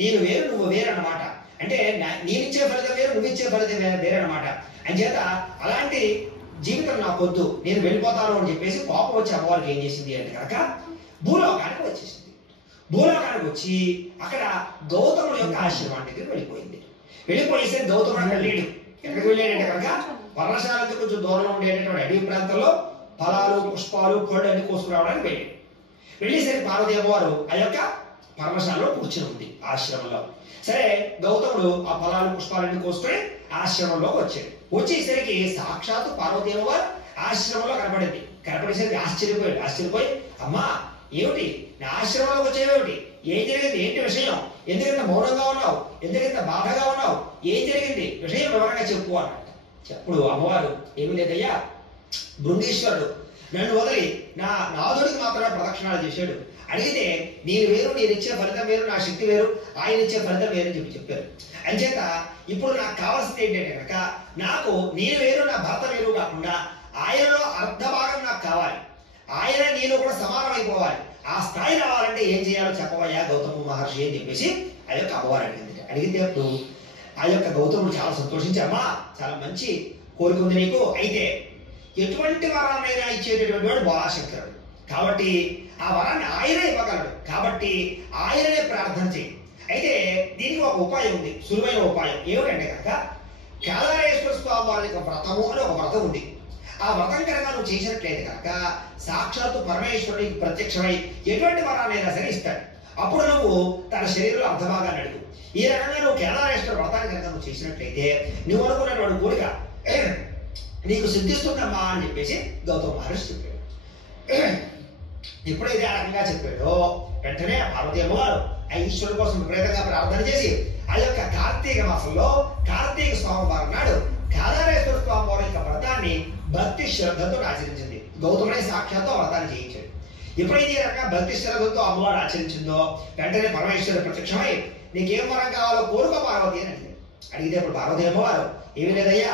నేను వేరు నువ్వు వేరు అన్నమాట, అంటే నేనిచ్చే ఫలితం వేరు, నువ్విచ్చే ఫలితం వేరే అన్నమాట. అంచేత అలాంటి జీవితం నాకు వద్దు, నేను వెళ్ళిపోతాను అని చెప్పేసి కోపం వచ్చి అమ్మవారికి ఏం చేసింది అంటే కనుక భూలోకానికి వచ్చేసింది. భూలోకానికి వచ్చి అక్కడ గౌతముడి యొక్క ఆశ్రమానికి వెళ్ళిపోయింది. వెళ్ళిపోయేసరి గౌతముడు అక్కడ లేడు. ఎక్కడికి వెళ్ళాడంటే కనుక పర్ణశాలకు కొంచెం దూరంలో ఉండేటటువంటి అడవి ప్రాంతంలో ఫలాలు, పుష్పాలు, పళ్ళు అన్ని కోసుకురావడానికి వెళ్ళాడు. వెళ్ళేసరికి పార్వతీ అమ్మవారు ఆ యొక్క పర్ణశాలలో కూర్చుని ఉంది ఆశ్రమంలో. సరే గౌతముడు ఆ ఫలాలు, పుష్పాలన్నీ కోసుకొని ఆశ్రమంలోకి వచ్చాడు. వచ్చేసరికి సాక్షాత్తు పార్వతీ అమ్మవారు ఆశ్రమంలో కనపడింది. కనపడేసరికి ఆశ్చర్యపోయి అమ్మా ఏమిటి, నా ఆశ్రమంలోకి వచ్చేవేమిటి, ఏం జరిగింది, ఏంటి విషయం, ఎందుకంత మౌనంగా ఉన్నావు, ఎందుకంత బాధగా ఉన్నావు, ఏం జరిగింది, విషయం వివరంగా చెప్పు అన్నట్టు. అప్పుడు అమ్మవారు ఏమీ లేదయ్యా, భృంగేశ్వరుడు నన్ను వదిలి నా నాదుడికి మాత్రమే ప్రదక్షిణాలు చేశాడు. అడిగితే నేను వేరు, నేను ఇచ్చే ఫలితం వేరు, నా శక్తి వేరు, ఆయన ఇచ్చే ఫలితం వేరు అని చెప్పారు. అంచేత ఇప్పుడు నాకు కావాల్సింది ఏంటంటే కనుక నాకు నేను వేరు, నా భర్త వేరు కాకుండా ఆయనలో అర్ధ భాగం నాకు కావాలి, ఆయన నేను కూడా సమానమైపోవాలి. ఆ స్థాయి రావాలంటే ఏం చేయాలో చెప్పవయ్యా గౌతమ మహర్షి అని చెప్పేసి ఆ యొక్క అమ్మవారు అడిగింది. అడిగితే అప్పుడు ఆ యొక్క గౌతముడు చాలా సంతోషించి, అమ్మా చాలా మంచి కోరిక ఉంది నీకు, అయితే ఎటువంటి వరాన్నైనా ఇచ్చేటటువంటి వాడు బోలాశంకరుడు, కాబట్టి ఆ వరాన్ని ఆయనే ఇవ్వగలడు, కాబట్టి ఆయననే ప్రార్థన చేయి. అయితే దీనికి ఒక ఉపాయం ఉంది, సులువైన ఉపాయం. ఏమిటంటే కనుక కేదారేశ్వర స్వామి వారి యొక్క వ్రతము అని ఒక వ్రతం ఉంది. ఆ వ్రతం కనుక నువ్వు చేసినట్లయితే కనుక సాక్షాత్తు పరమేశ్వరుడికి ప్రత్యక్షమై ఎటువంటి వరాన్నైనా సరే ఇస్తాడు. అప్పుడు నువ్వు తన శరీరంలో అర్ధభాగాన్ని అడుగు. ఈ రకంగా నువ్వు కేదారేశ్వర వ్రతాన్ని కనుక నువ్వు చేసినట్లయితే నువ్వు అనుకున్నటువంటి కోరిక నీకు సిద్ధిస్తుందమ్మా అని చెప్పేసి గౌతమ మహర్షి చెప్పాడు. ఎప్పుడైతే ఆ రకంగా చెప్పాడో వెంటనే పార్వతీ అమ్మవారు ఆ ఈశ్వరుడు కోసం విపరీతంగా ప్రార్థన చేసి ఆ యొక్క కార్తీక మాసంలో కార్తీక స్వామివారం నాడు కేదారేశ్వర స్వామి వారి యొక్క వ్రతాన్ని భక్తి శ్రద్ధతో ఆచరించింది. గౌతముడే సాక్షాత్తు వ్రతాన్ని చేయించాడు. ఎప్పుడైతే ఈ రకంగా భక్తి శ్రద్ధతో అమ్మవారు ఆచరించిందో వెంటనే పరమేశ్వరుడు ప్రత్యక్షమై నీకేం వరం కావాలో కోరుకో పార్వతి అని అడిగాడు. అడిగితే ఇప్పుడు పార్వతీ అమ్మవారు ఏమీ లేదయ్యా,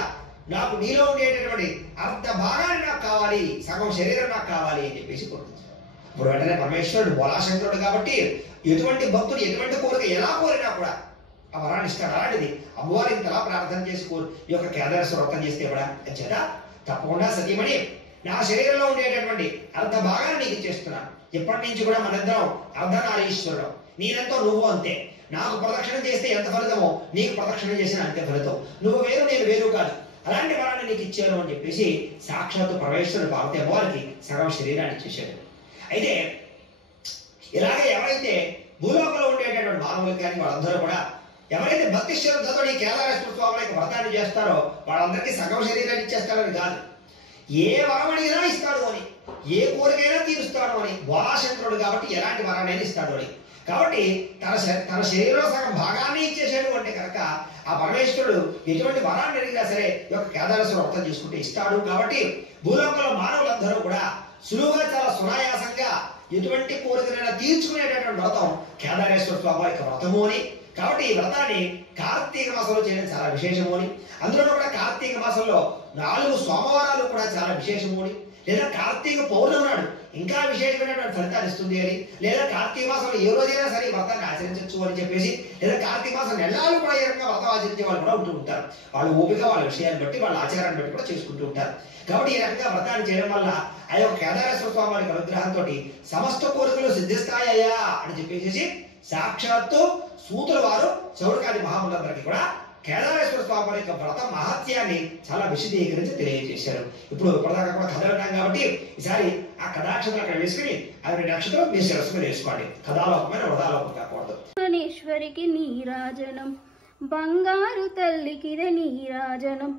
నాకు నీలో ఉండేటటువంటి అర్ధ భాగాన్ని నాకు కావాలి, సగం శరీరం నాకు కావాలి అని చెప్పేసి కోరుకుంటాడు. ఇప్పుడు వెంటనే పరమేశ్వరుడు బోలాశంకరుడు కాబట్టి ఎటువంటి భక్తుడు ఎటువంటి కోరిక ఎలా కోరినా కూడా ఆ వరాన్ని ఇస్తాడు. అలాంటిది అమ్మవారు ఇంతలా ప్రార్థన చేసి ఈ యొక్క కేదారేశ్వర వ్రతం చేస్తే కూడా చేత తప్పకుండా సతీమణి నా శరీరంలో ఉండేటటువంటి అర్ధ భాగాన్ని నీకు ఇచ్చేస్తున్నాను. ఇప్పటి నుంచి కూడా మనిద్దరం అర్ధనారీశ్వరుడు, నేనెంతో నువ్వు అంతే. నాకు ప్రదక్షిణం చేస్తే ఎంత ఫలితమో నీకు ప్రదక్షిణం చేసిన అంతే ఫలితం. నువ్వు వేరు, నేను వేరు కాదు, అలాంటి వరాన్ని నీకు ఇచ్చాను అని చెప్పేసి సాక్షాత్తు పరమేశ్వరుడు పార్వతీ అమ్మవారికి సగం శరీరాన్ని ఇచ్చేశాడు. అయితే ఇలాగే ఎవరైతే భూలోకంలో ఉండేటటువంటి మానవులు కానీ వాళ్ళందరూ కూడా ఎవరైతే భక్తి శ్రద్ధతో ఈ కేదారేశ్వర స్వామి యొక్క వ్రతాన్ని చేస్తారో వాళ్ళందరికీ సగం శరీరాన్ని ఇచ్చేస్తాడని కాదు, ఏ వరం అడిగినా ఇస్తాడు అని, ఏ కోరికైనా తీరుస్తాడు అని, బోలాశంకరుడు కాబట్టి ఎలాంటి వరాన్నైనా ఇస్తాడు అని. కాబట్టి తన శరీరంలో సగం భాగాన్ని ఇచ్చేసాడు అంటే కనుక ఆ పరమేశ్వరుడు ఎటువంటి వరాన్ని అడిగినా సరే ఈ యొక్క కేదారేశ్వర వ్రతం చేసుకుంటే ఇస్తాడు. కాబట్టి భూలోకంలో మానవులందరూ కూడా సులువుగా చాలా సునాయాసంగా ఎటువంటి కోరికలైనా తీర్చుకునేటటువంటి వ్రతం కేదారేశ్వర స్వామి యొక్క వ్రతము అని. కాబట్టి ఈ వ్రతాన్ని కార్తీక మాసంలో చేయడం చాలా విశేషము అని, అందులో కూడా కార్తీక మాసంలో 4 సోమవారాలు కూడా చాలా విశేషము అని, లేదా కార్తీక పౌర్ణమి నాడు ఇంకా విశేషమైనటువంటి ఫలితాలు ఇస్తుంది అని, లేదా కార్తీక మాసంలో ఏ రోజైనా సరే ఈ వ్రతాన్ని ఆచరించవచ్చు అని చెప్పేసి, లేదా కార్తీక మాసం నెలలు కూడా ఏ రకంగా వ్రతం ఆచరించే వాళ్ళు కూడా ఉంటూ ఉంటారు. వాళ్ళ ఓపిక వాళ్ళ విషయాన్ని బట్టి వాళ్ళ ఆచారాన్ని బట్టి కూడా చేసుకుంటూ ఉంటారు. కాబట్టి ఈ రకంగా వ్రతాన్ని చేయడం వల్ల ఆ యొక్క కేదారేశ్వర స్వామి వారి అనుగ్రహంతో సమస్త కోరికలు సిద్ధిస్తాయా అని చెప్పేసి సాక్షాత్తు సూతుల వారు శౌనకాది మహాములందరికీ కూడా కేదారేశ్వర స్వామి వారి యొక్క వ్రత మహత్యాన్ని చాలా విశదీకరించి తెలియజేశారు. ఇప్పుడు ఇప్పటిదాకా కూడా కథ విన్నాం కాబట్టి ఈసారి ఆ కథాక్షరం అక్కడ వేసుకుని ఆ 2 అక్షరాలు మీ శిరస్సు మీద వేసుకోండి. కథాలోకమైన వృధాలోకం కాకూడదు. భువనేశ్వరికి నీరాజనం, బంగారు తల్లికిదే నీరాజనం,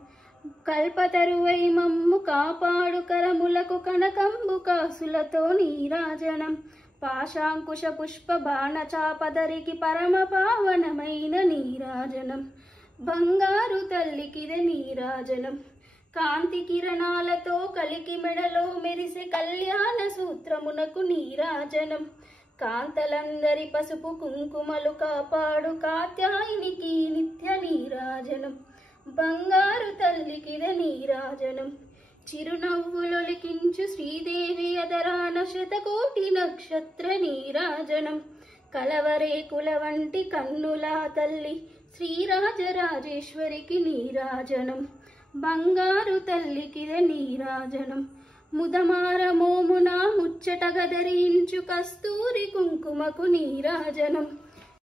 కల్పతరువై మమ్ము కాపాడు కరములకు కనకంబు కాసులతో నీరాజనం, పాశాంకుశ పుష్ప బాణ చాపదరికి పరమ పావనమైన నీరాజనం, బంగారు తల్లికిదే నీరాజనం, కాంతి కిరణాలతో కలికి మెడలో మెరిసే కళ్యాణ సూత్రమునకు నీరాజనం, కాంతలందరి పసుపు కుంకుమలు కాపాడు కాత్యాయినికి నిత్య నీరాజనం, బంగారు తల్లికిదే నీరాజనం, చిరునవ్వులొలికించు శ్రీదేవి అదరాన శతకోటి నక్షత్ర నీరాజనం, కలవరేకుల వంటి కన్నులా తల్లి శ్రీరాజరాజేశ్వరికి నీరాజనం, బంగారు తల్లికిదే నీరాజనం, ముదమార మోమున ముచ్చట గదరించు కస్తూరి కుంకుమకు నీరాజనం,